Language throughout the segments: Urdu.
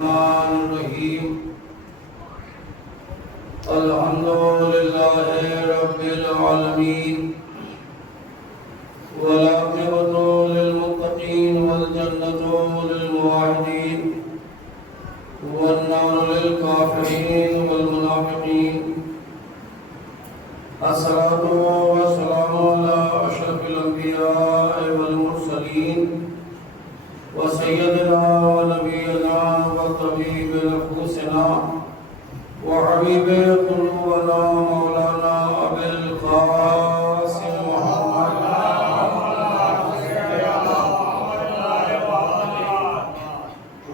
الرحمن الرحیم الحمد للہ رب العالمین والعاقبۃ للمتقین والجنۃ للموحدین والنار للکافرین والمنافقین الصلاۃ والسلام علی اشرف الانبیاء والمرسلین وسيدنا ونبينا وطبيب نفوسنا وحبيب قلوبنا مولانا أبي القاسم محمد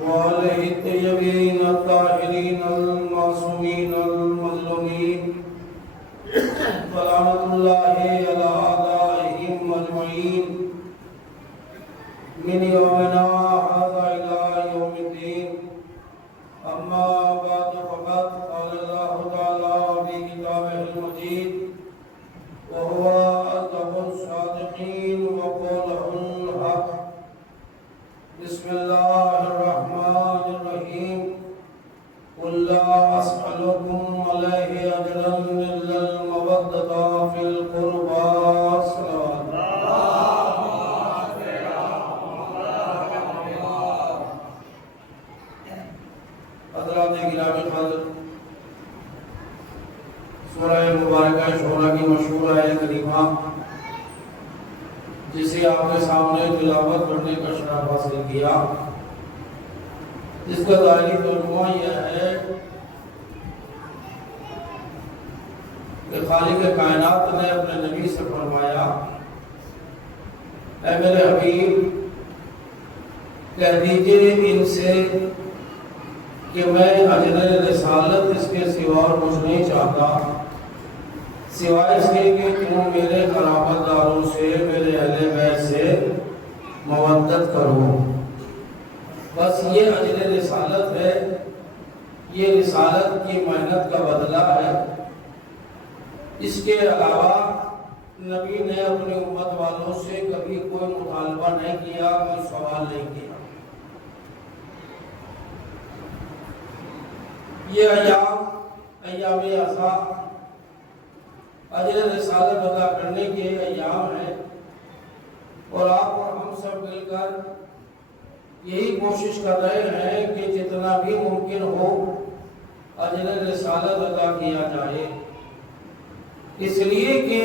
وعليه الطيبين الطاهرين المعصومين المظلومين سلامة الله على أعدائهم أجمعين من يومنا هذا إلى يوم الدين. أما بعد فقد قال الله تعالى في كتابه المجيد وهو أصدق الصادقين وقوله الحق. بسم الله الرحمن الرحيم. قل لا أسألكم عليه أجرا إلا المودة في القربى. حضرات گرامی قدر، سورہ مبارکہ شورى کی مشہور آیت کریمہ جسے آپ کے سامنے تلاوت کرنے کا شرف حاصل کیا، جس کا ظاہری ترجمہ یہ ہے کہ خالق کائنات نے اپنے نبی سے فرمایا، اے میرے حبیب کہہ دیجئے ان سے کہ میں اجر رسالت اس کے سوا اور کچھ نہیں چاہتا، سوائے اس کے کہ تم میرے قرابت داروں سے، میرے اہل بیت سے مودت کرو. بس یہ اجر رسالت ہے، یہ رسالت کی محنت کا بدلہ ہے. اس کے علاوہ نبی نے اپنی امت والوں سے کبھی کوئی مطالبہ نہیں کیا، کوئی سوال نہیں کیا. یہ ایام عزا اجر رسالت ادا کرنے کے ایام ہیں، اور آپ اور ہم سب مل کر یہی کوشش کر رہے ہیں کہ جتنا بھی ممکن ہو اجر رسالت ادا کیا جائے، اس لیے کہ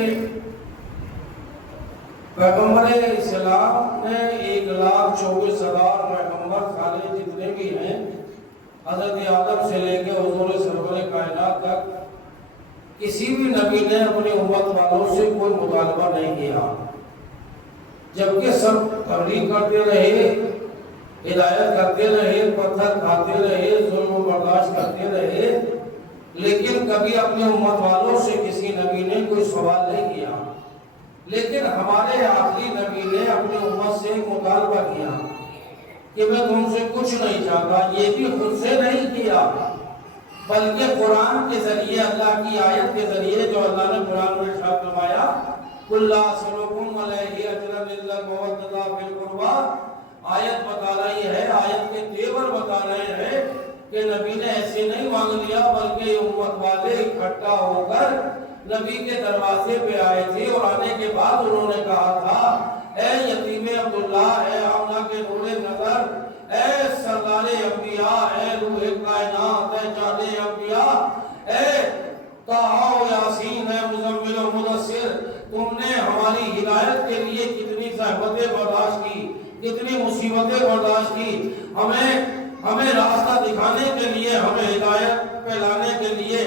پیغمبر اسلام نے 1,24,000 پیغمبر سارے جتنے بھی ہیں حضرت آدم سے لے کے حضور سرور کائنات تک کسی بھی نبی نے اپنی امت والوں سے کوئی مطالبہ نہیں کیا، جبکہ سب تبلیغ کرتے رہے، ہدایت کرتے رہے، پتھر کھاتے رہے، ظلم و برداشت کرتے رہے، لیکن کبھی اپنی امت والوں سے کسی نبی نے کوئی سوال نہیں کیا. لیکن ہمارے آخری نبی نے اپنی امت سے ایک مطالبہ کیا کہ میں تم سے کچھ نہیں چاہتا. یہ بھی خود سے نہیں کیا بلکہ قرآن کے ذریعے، اللہ کی آیت کے ذریعے، جو اللہ نے قرآن میں ارشاد فرمایا قُلْ لَا أَسْأَلُكُمْ عَلَيْهِ أَجْرًا إِلَّا الْمَوَدَّةَ فِي الْقُرْبَى. آیت بتا رہی ہے، آیت کے تیور بتا رہے ہیں کہ نبی نے ایسے نہیں مانگ لیا، بلکہ یہ امت والے اکٹھا ہو کر نبی کے دروازے پہ آئے تھے، اور آنے کے بعد انہوں نے کہا تھا، اے یتیم عبداللہ، اے آمنہ کے نور نظر، اے سردار انبیاء، اے روح کائنات، اے جان انبیاء، اے طٰہٰ و یاسین، اے مزمل و مدثر، تم نے ہماری ہدایت کے لیے کتنی زحمتیں برداشت کی، کتنی مصیبتیں برداشت کی، ہمیں راستہ دکھانے کے لیے، ہمیں ہدایت پھیلانے کے لیے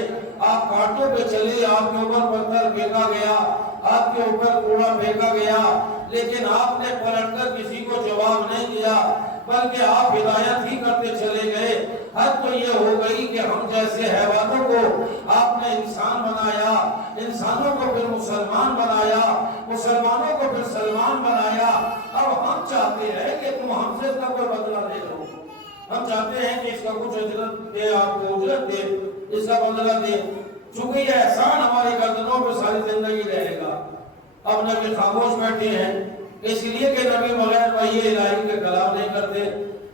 آپ کانٹوں پہ چلے، آپ کے اوپر پتھر پھینکا گیا، آپ کے اوپر کوڑا پھینکا گیا، لیکن آپ نے پلٹ کر کسی کو جواب نہیں دیا، بلکہ آپ ہدایت ہی کرتے چلے گئے. حد تو یہ ہو گئی کہ ہم جیسے حیوانوں کو آپ نے انسان بنایا، انسانوں کو پھر مسلمان بنایا، مسلمانوں کو پھر سلمان بنایا. اب ہم چاہتے ہیں کہ تم ہم سے اس کا کوئی بدلہ لے لو. ہم چاہتے ہیں کہ اس کا کچھ اجرت دے، آپ کو اجرت دے، اس کا بدلہ دے. چونکہ یہ احسان ہماری گردنوں پہ ساری زندگی رہے گا. اب نبی خاموش بیٹھے ہیں اس لیے کہ نبی بغیر وحی الہی کے کلام نہیں کرتے.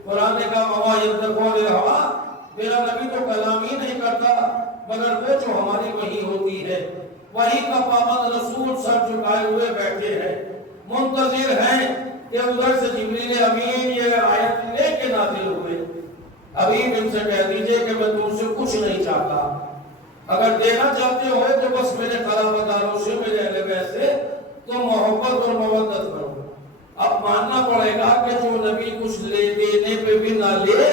قرآن نے کہا وما ينطق عن الهوى میرا نبی تو کلام ہی نہیں کرتا مگر وہ جو ہماری وحی ہوتی ہے، وحی کا پابند رسول سر جھکائے ہوئے بیٹھے ہیں، منتظر ہیں کہ ادھر سے جبریل امین یہ آیت لے کے نازل ہوئے۔ ابھی ان سے کہہ دیجئے کہ میں تم سے کچھ نہیں چاہتا، اگر دینا چاہتے ہو تو بس میرے قرابتداروں سے، میرے اہل بیت سے تم محبت اور مودت کرو۔ اب ماننا پڑے گا کہ جو نبی کچھ لے دینے پہ بھی نہ لے،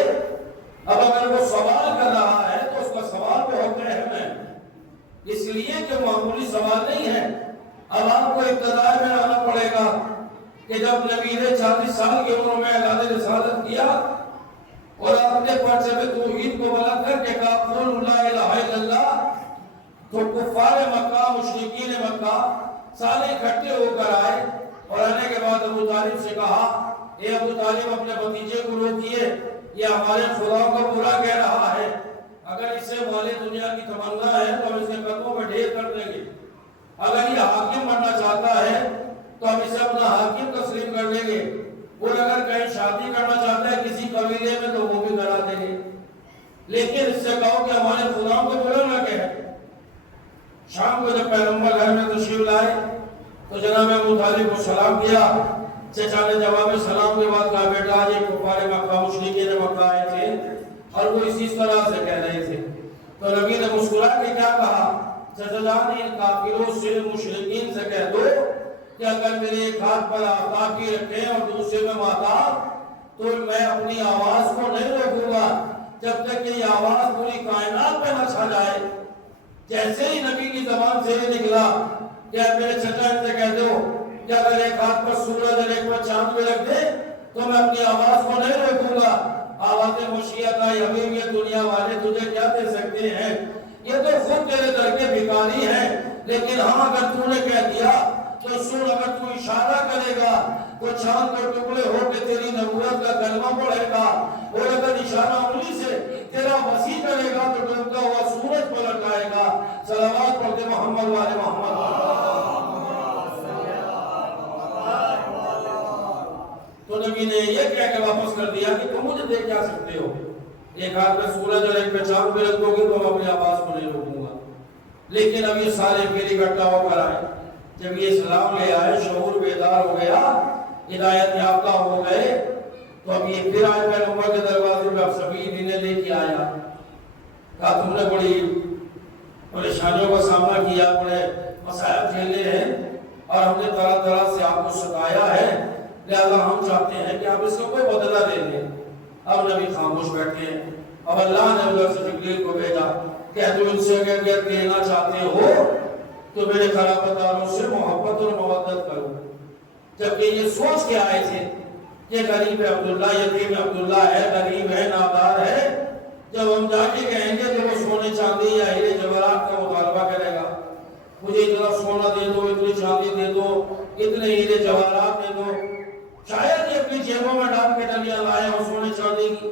اب اگر وہ سوال کر رہا ہے تو اس کا سوال بہت اہم ہے، اس لیے کہ معمولی سوال نہیں ہے۔ اب آپ کو ابتداء میں آنا پڑے گا کہ جب نبی نے 40 سال کی عمر میں اعلان رسالت کیا اور اپنے پرچے میں توحید کو بلند کر کے کہا قل لا الہ الا اللہ، تو کفار مکہ، مشرکین مکہ سارے اکٹھے ہو کر آئے اور آنے کے بعد ابو طالب سے کہا اے ابو طالب اپنے بھتیجے کو روکیے، یہ ہمارے خدا کو برا کہہ رہا ہے، اگر اس سے مال دنیا کی تمنا ہے تو ہم اس کے قدموں میں ڈھیر کر دیں گے، اگر یہ حاکم بننا چاہتا ہے تو ہم اسے اپنا حاکم تسلیم کر لیں گے، اور اگر کہیں شادی کرنا چاہتا ہے کسی قبیلے میں تو وہ بھی کرا دیں گے، لیکن اس سے کہو کہ ہمارے خدا کو برا نہ کہے۔ شام کو جب پیغمبر گھر میں تشریف لائے تو جناب ابو طالب کو سلام کیا، چچا نے جواب سلام کے بعد کہا بیٹا یہ کفار مکہ، مشرکین مکہ آئے تھے اور وہ اسی طرح سے کہہ رہے تھے، تو نبی نے مسکرا کے کیا کہا، چچا جان ان کافروں سے، مشرکین سے کہہ دو کہ اگر میرے ایک ہاتھ پر آفتابی رکھیں اور دوسرے میں ماہتاب تو میں اپنی آواز کو نہیں روکوں گا جب تک کہ یہ آواز پوری کائنات پہ نہ چھا جائے۔ جیسے ہی نبی کی زبان سے یہ نکلا کہ میرے چچا ان سے کہہ دو کہ اگر ایک ہاتھ پر سورج اور ایک پر چاند میں رکھ دے تو میں اپنی آواز کو نہیں روکوں گا، آواز مشیت آئی حبیب یہ دنیا والے تجھے کیا دے سکتے ہیں، یہ تو خود تیرے در کے بھکاری ہیں، لیکن ہاں اگر تو نے کہہ دیا تو سن، اگر تو اشارہ کرے گا تو چاند کے ٹکڑے ہو کے تیری نبوت کا کلمہ پڑھے گا، اور اگر اشارہ انگلی سے تیرا وسیع کرے گا تو ڈوبتا ہوا سورج پلٹ آئے گا۔ صلوات پڑھتے محمد والے محمد۔ تو نبی نے یہ کہہ کے واپس کر دیا کہ تم مجھے دیکھ جا سکتے ہو، ایک ہاتھ میں سورج اور ایک میں چاند پہ رکھ دو گے تو میں اپنی آواز کو نہیں روکوں گا، لیکن اب یہ سارے پھر اکٹھا ہو کر آئے، جب یہ اسلام لے آئے، شعور بیدار ہو گیا، ہدایت یافتہ ہو گئے، تو اب یہ پھر آئے پیغمبر کے دروازے پہ، اب سبھی انہیں لے کے آیا، کہا تم نے بڑی پریشانیوں کا سامنا کیا، بڑے مسائل جھیلے ہیں اور ہم نے طرح طرح سے آپ کو ستایا ہے، لہذا ہم چاہتے ہیں کہ آپ اس کو کوئی بدلہ دے دیں۔ اب نبی خاموش بیٹھے ہیں، اب اللہ نے ادھر سے جبریل کو بھیجا کہ تم ان سے اگر کہنا چاہتے ہو تو میرے قرابتداروں سے محبت اور مودت کرو۔ جبکہ یہ سوچ کے آئے تھے کہ غریب عبداللہ، یتیم عبداللہ ہے، غریب ہے، نادار ہے، جب ہم جا کے کہیں گے تو وہ سونے چاندی یا ہیرے جواہرات کا مطالبہ کرے گا، مجھے اتنا سونا دے دو، اتنی چاندی دے دو، اتنے ہیرے جواہرات دے دو، شاید یہ اپنی جیبوں میں ڈال کے ڈلیاں لائے اور سونے چاندی کی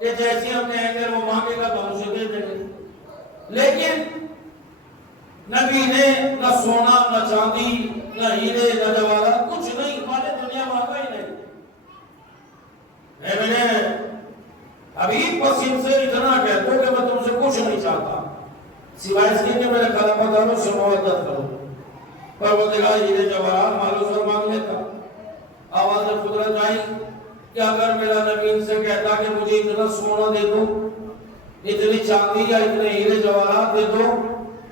کہ جیسے ہم کہیں گے وہ مانگے گا تو ہم اسے دے دیں گے، لیکن نبی نے نہ سونا، نہ چاندی، نہ ہیرے، نہ جواہرات، کچھ نہیں، ہمارے دنیا مانگا ہی نہیں۔ میں نے حبیب پسند سے اتنا کہہ دو کہ میں تم سے کچھ نہیں چاہتا سوائے اس کے کہ میرے قرابتداروں سے مودت کرو، پر وہ دیکھا ہیرے جواہرات مال و زر مانگ لیتا۔ آواز قدرت آئی کہ اگر میرا نبی ان سے کہتا کہ مجھے اتنا سونا دے دو، اتنی چاندی یا اتنے ہیرے جواہرات دے دو،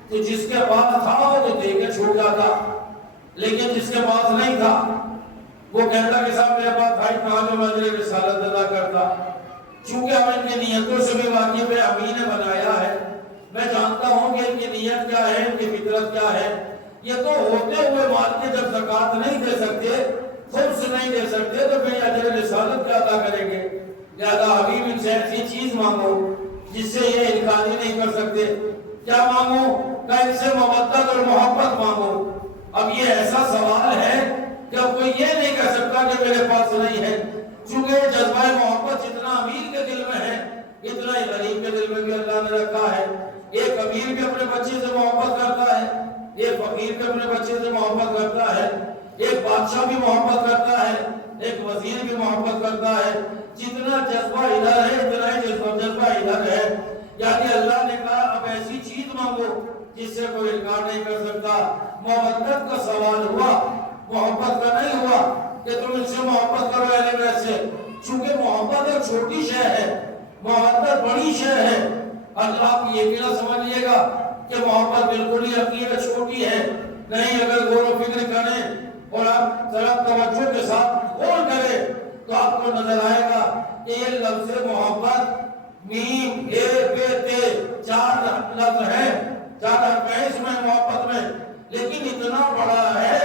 تو جس کے پاس تھا وہ تو دے کے چھوڑ جاتا، لیکن جس کے پاس نہیں تھا وہ کہتا کہ صاحب میرے پاس بھائی کہاں جو میں اجر رسالت ادا کرتا۔ چونکہ ہم ان کی نیتوں سے بھی واقف ہے، ہم ہی نے بنایا ہے، میں جانتا ہوں کہ ان کی نیت کیا ہے، ان کی فطرت کیا ہے، یہ تو ہوتے ہوئے مال کے جب زکوٰۃ نہیں دے سکتے، خمس نہیں دے سکتے، تو پھر اجر رسالت کیا ادا کریں گے؟ لہذا حبیب ان سے ایسی چیز مانگو جس سے یہ انکار ہی نہیں کر سکتے۔ کیا مانگو؟ کہ ان سے مودت اور محبت مانگو۔ اب یہ ایسا سوال ہے کہ اب کوئی یہ نہیں کہہ سکتا کہ میرے پاس نہیں ہے، چونکہ جذبہ محبت جتنا امیر کے دل میں ہے اتنا ہی غریب کے دل میں بھی اللہ نے رکھا ہے۔ ایک امیر بھی اپنے بچے سے محبت کرتا ہے، ایک فقیر بھی اپنے بچے سے محبت کرتا ہے، ایک بادشاہ بھی محبت کرتا ہے، ایک وزیر بھی محبت کرتا ہے۔ جتنا جذبہ ادھر ہے اتنا ہی جذبہ ادھر ہے۔ جس سے کوئی انکار نہیں کر سکتا۔ محبت کا سوال ہوا، محبت کا نہیں ہوا کہ تم ان سے محبت کرو اہل بیت سے، چونکہ محبت ایک چھوٹی شے ہے، محبت بڑی شے ہے۔ اور آپ یہ بھی نہ سمجھ لیے گا کہ محبت بالکل ہی حقیقت چھوٹی ہے، نہیں۔ اگر غور و فکر کریں اور آپ ذرا توجہ کے ساتھ غور کریں تو آپ کو نظر آئے گا کہ یہ لفظ محبت میم اے بے تے 4 لفظ ہیں، 4 حرف ہیں اس میں محبت میں، لیکن اتنا بڑا ہے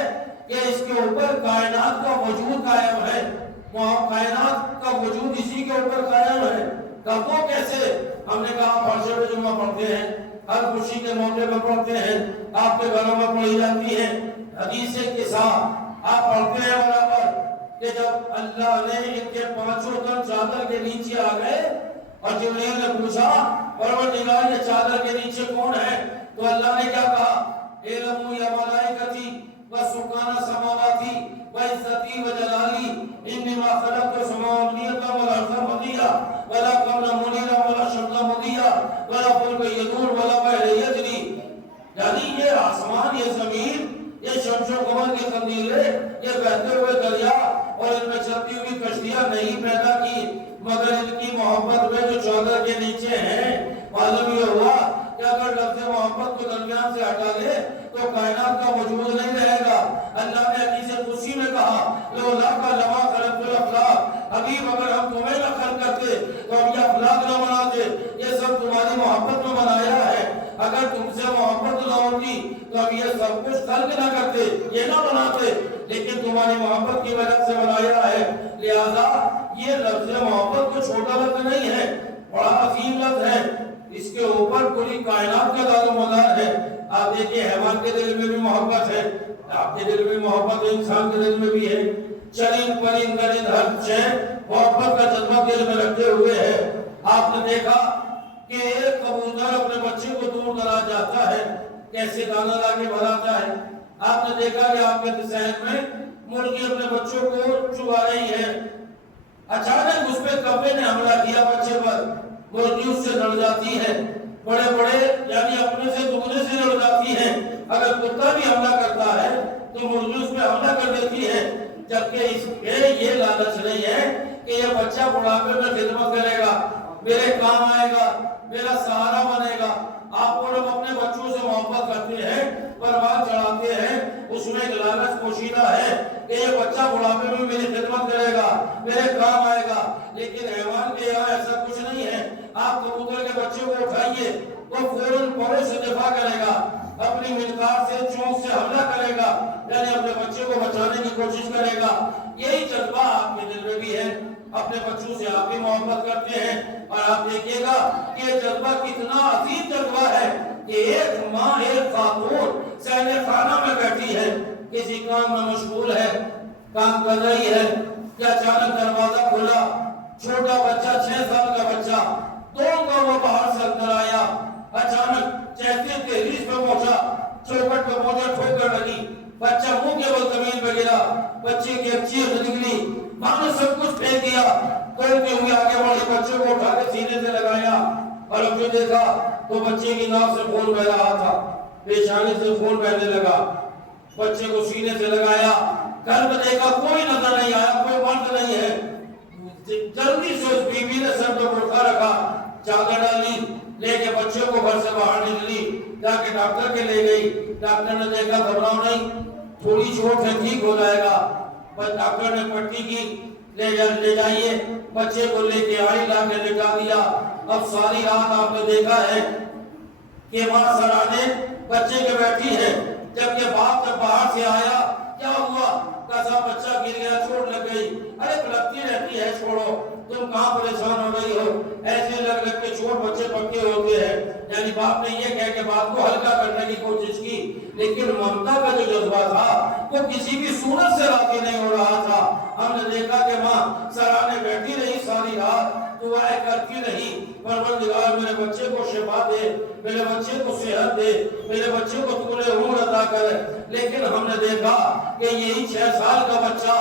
کہ اس کے اوپر کائنات کا وجود قائم ہے، کائنات کا وجود اسی کے اوپر قائم ہے۔ کب وہ کیسے؟ ہم نے کہا فرشے پہ جمعہ پڑھتے ہیں، ہر خوشی کے موقع پر پڑھتے ہیں، آپ کے گھروں میں پڑھی جاتی ہے حدیث قصہ، آپ پڑھتے ہیں برابر کہ جب اللہ نے ان کے 5 تن چادر کے نیچے آ گئے اور جبریل نے پوچھا پروردگار یہ چادر کے نیچے کون ہے؟ تو اللہ نے کیا کہا؟ اعلموا یا ملائکتی وسکان السماواتی وعزتی وجلالی انما خلقت السماوات والارض مضيا ولا قمر منيرا ولا شمس مضيا ولا فلك يدور ولا بحر يجري۔ یعنی یہ آسمان، یہ زمین، یہ شمس و قمر کے قندیلے، یہ بہتے ہوئے دریا اور ان میں چلتی ہوئی کشتیاں نہیں پیدا کی مگر ان کی محبت میں جو چادر کے نیچے ہیں۔ معلوم یہ ہوا کہ اگر لفظ محبت کو درمیان سے ہٹا لے تو کائنات کا وجود نہیں رہے گا۔ اللہ نے حدیث قدسی میں کہا لولا کا لما خلقت الافلاق، حبیب اگر ہم تمہیں نہ خلق کرتے تو ہم یہ افلاق نہ بناتے، یہ سب تمہاری محبت میں بنایا ہے۔ اگر تم سے محبت نہ ہوتی تو ہم یہ سب کچھ خلق نہ کرتے، یہ نہ بناتے، لیکن تمہاری محبت کی وجہ سے بنایا ہے۔ لہذا یہ لفظ محبت کو چھوٹا لفظ نہیں ہے، بڑا عظیم لفظ ہے، اس کے اوپر پوری کائنات کا دار و مدار ہے۔ آپ دیکھیں حیوان کے دل میں بھی محبت ہے، آپ کے دل میں محبت ہے، انسان کے دل میں بھی ہے، چرند پرند درند ہر شے محبت کا جذبہ دل میں رکھتے ہوئے ہے۔ آپ نے دیکھا کہ ایک کبوتر اپنے بچے کو دور دراز جاتا ہے، کیسے دانا لا کے بھراتا ہے۔ آپ نے دیکھا کہ آپ کے ذہن میں مرغی اپنے بچوں کو چبا رہی ہے، اچانک اس پہ کبے نے حملہ کیا بچے پر، مرغی اس سے لڑ جاتی ہے، بڑے بڑے یعنی اپنے سے دگنے سے لڑ جاتی ہے۔ اگر کتا بھی حملہ کرتا ہے تو مرغی اس پہ حملہ کر دیتی ہے، جبکہ اس میں یہ لالچ نہیں ہے کہ یہ بچہ بڑھاپے میں خدمت کرے گا، میرے کام آئے گا، میرا سہارا بنے گا۔ آپ کو لوگ اپنے بچوں سے محبت کرتے ہیں، پروان چڑھاتے ہیں، اس میں ایک لالچ پوشیدہ ہے کہ یہ بچہ بڑھاپے میں میری خدمت کرے گا، میرے کام آئے گا۔ لیکن حیوان کے یہاں ایسا کچھ نہیں ہے۔ آپ کبوتر کے بچے کو اٹھائیے، وہ فوراً پروں سے دفاع کرے گا، اپنی منقار سے چونچ سے حملہ کرے گا، یعنی اپنے بچے کو بچانے کی کوشش کرے گا۔ یہی جذبہ آپ کے دل میں بھی ہے، اپنے بچوں سے آپ بھی محبت کرتے ہیں، اور آپ دیکھیے گا کہ یہ جذبہ کتنا عظیم جذبہ ہے کہ ایک ماں ایک خاتون صحن خانہ میں بیٹھی ہے، کسی کام میں مشغول ہے، کام کر رہی ہے کہ اچانک دروازہ کھلا، چھوٹا بچہ 6 سال کا بچہ دوڑ کر وہ باہر سے اندر آیا، اچانک جیسے تحریر پہ پہنچا، چوکٹ پہ پہنچا، ٹھوکر لگی، بچہ منہ کے بل زمین پہ گرا، بچے کی ایک چیخ نکلی، ماں نے سب کچھ پھینک دیا، دوڑتے ہوئے آگے بڑھی، بچے کو اٹھا کے سینے سے لگایا، اور اب جو دیکھا تو بچے کی ناک سے خون بہ رہا تھا، پیشانی سے خون بہنے لگا، بچے کو سینے سے لگایا، گھر میں دیکھا کوئی نظر نہیں آیا، کوئی مرد نہیں ہے، جلدی سے اس بیوی نے سر پہ برقع رکھا، چادر ڈالی، لے کے بچے کو گھر سے باہر نکلی، جا کے ڈاکٹر کے لے گئی، ڈاکٹر نے دیکھا گھبراؤ نہیں، تھوڑی چوٹ ہے، ٹھیک ہو جائے گا، بس ڈاکٹر نے پٹی کی، لے جائیے، بچے کو لے کے آئی، لا کے لٹا دیا۔ اب ساری رات آپ نے دیکھا ہے کہ ماں سرانے بچے کے بیٹھی ہے، جبکہ باپ جب باہر سے آیا، کیا ہوا؟ کیسا بچہ گر گیا، چوٹ لگ گئی، ارے لگتی رہتی ہے، چھوڑو، تم کہاں پریشان ہو رہی ہو، ایسے لگ کے چھوٹ بچے پکے ہوتے ہیں۔ یعنی باپ نے یہ کہہ کے بات کو ہلکا کرنے کی کوشش کی، لیکن ممتا کا جو جذبہ تھا وہ کسی بھی صورت سے راضی نہیں ہو رہا تھا۔ ہم نے دیکھا کہ ماں سرانے بیٹھی رہی ساری رات، دعائیں کرتی رہی، پروردگار میرے بچے کو شفا دے، میرے بچے کو صحت دے، میرے بچے کو تو نے عمر عطا کر۔ لیکن ہم نے دیکھا کہ یہی 6 سال کا بچہ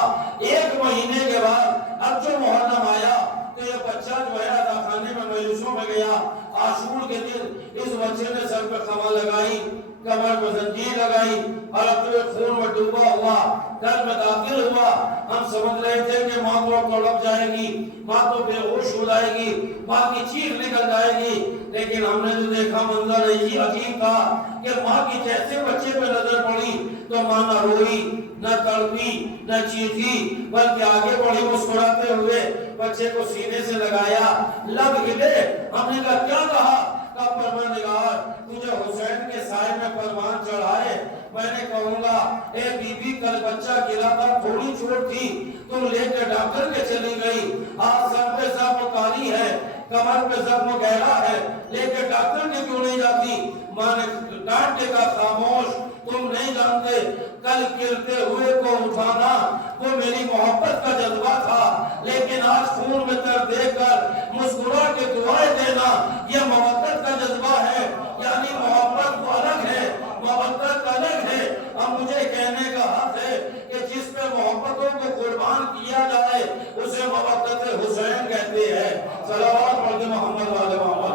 1 مہینے کے بعد اب جو محرم آیا، تو یہ بچہ جو ہے ادا خانے میں مجلسوں میں گیا، عاشور کے دن اس بچے نے سر پہ خمر لگائی، کمر پہ زنجیر لگائی اور اپنے خون میں ڈوبا ہوا گھر میں داخل ہوا۔ ہم سمجھ رہے تھے کہ ماں تو تڑپ جائے گی، ماں تو بے ہوش ہو جائے گی، ماں کی چیخ نکل جائے گی، لیکن ہم نے جو دیکھا منظر یہ عجیب تھا کہ ماں کی جیسے بچے پہ نظر پڑی تو ماں نہ روئی، نہ تڑپی، نہ چیخی، بلکہ آگے بڑھی مسکراتے ہوئے بچے کو سینے سے لگایا، لب ہلے۔ ہم نے کہا کیا کہا؟ کہا پروردگار تجھے حسین کے سائے میں پروان چڑھائے، میں نے کہوں گا اے بی بی کل بچہ گرا تھا، تھوڑی چوٹ تھی، تم لے کے ڈاکٹر کے چلی گئی، آج سر پہ زخم کاری ہے، کمر پہ زخم گہرا ہے، لے کے ڈاکٹر کے کیوں نہیں جاتی؟ ماں نے ڈانٹ کے کہا خاموش، تم نہیں جانتے کل گرتے ہوئے کو اٹھانا وہ میری محبت کا جذبہ تھا، لیکن آج خون میں تر دیکھ کر مسکرا کے دعائیں دینا یہ محبت کا جذبہ ہے، یعنی محبت تو الگ ہے، محبت الگ ہے۔ اب مجھے کہنے کا حق ہے کہ جس پہ محبتوں کو قربان کیا جائے اسے محبت حسین کہتے ہیں۔ صلوات پڑھ کے محمد والے محمد۔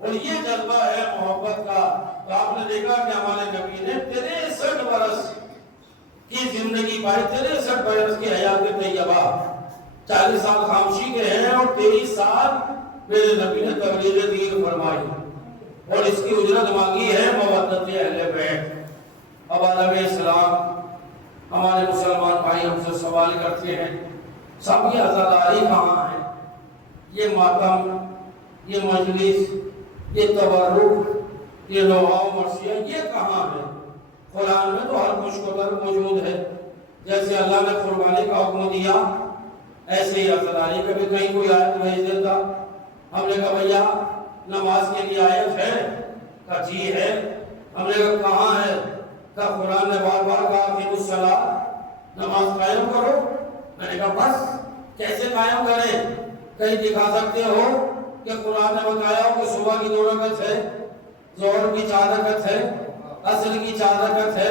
اور یہ جذبہ ہے محبت کا۔ تو آپ نے دیکھا کہ ہمارے نبی نے 63 برس کی زندگی پائی، 63 برس کی حیات طیبہ، 40 سال خاموشی کے ہیں اور 23 سال میرے نبی نے تبلیغ دین فرمائی اور اس کی اجرت مانگی ہے مودت اہل بیت۔ اب عالم اسلام ہمارے مسلمان بھائی ہم سے سوال کرتے ہیں سب یہ عزاداری کہاں ہے؟ یہ ماتم، یہ مجلس، یہ تبرک، یہ نوحہ و مرثیہ یہ کہاں ہے؟ قرآن میں تو ہر کچھ قدر موجود ہے، جیسے اللہ نے قربانی کا حکم دیا ایسے ہی عزاداری کا بھی کہیں کوئی آیت بھیج دیتا۔ ہم نے کہا بھیا نماز کے لیے آیت ہے؟ کہا جی ہے۔ ہم نے کہا کہاں ہے؟ کہا قرآن نے بار بار کہا اقیموا الصلاۃ، نماز قائم کرو۔ میں نے کہا بس کیسے قائم کریں؟ کہیں دکھا سکتے ہو کہ قرآن نے بتایا ہو کہ صبح کی 2 رکعت ہے، ظہر کی 4 رکعت ہے، عصر کی 4 رکعت ہے،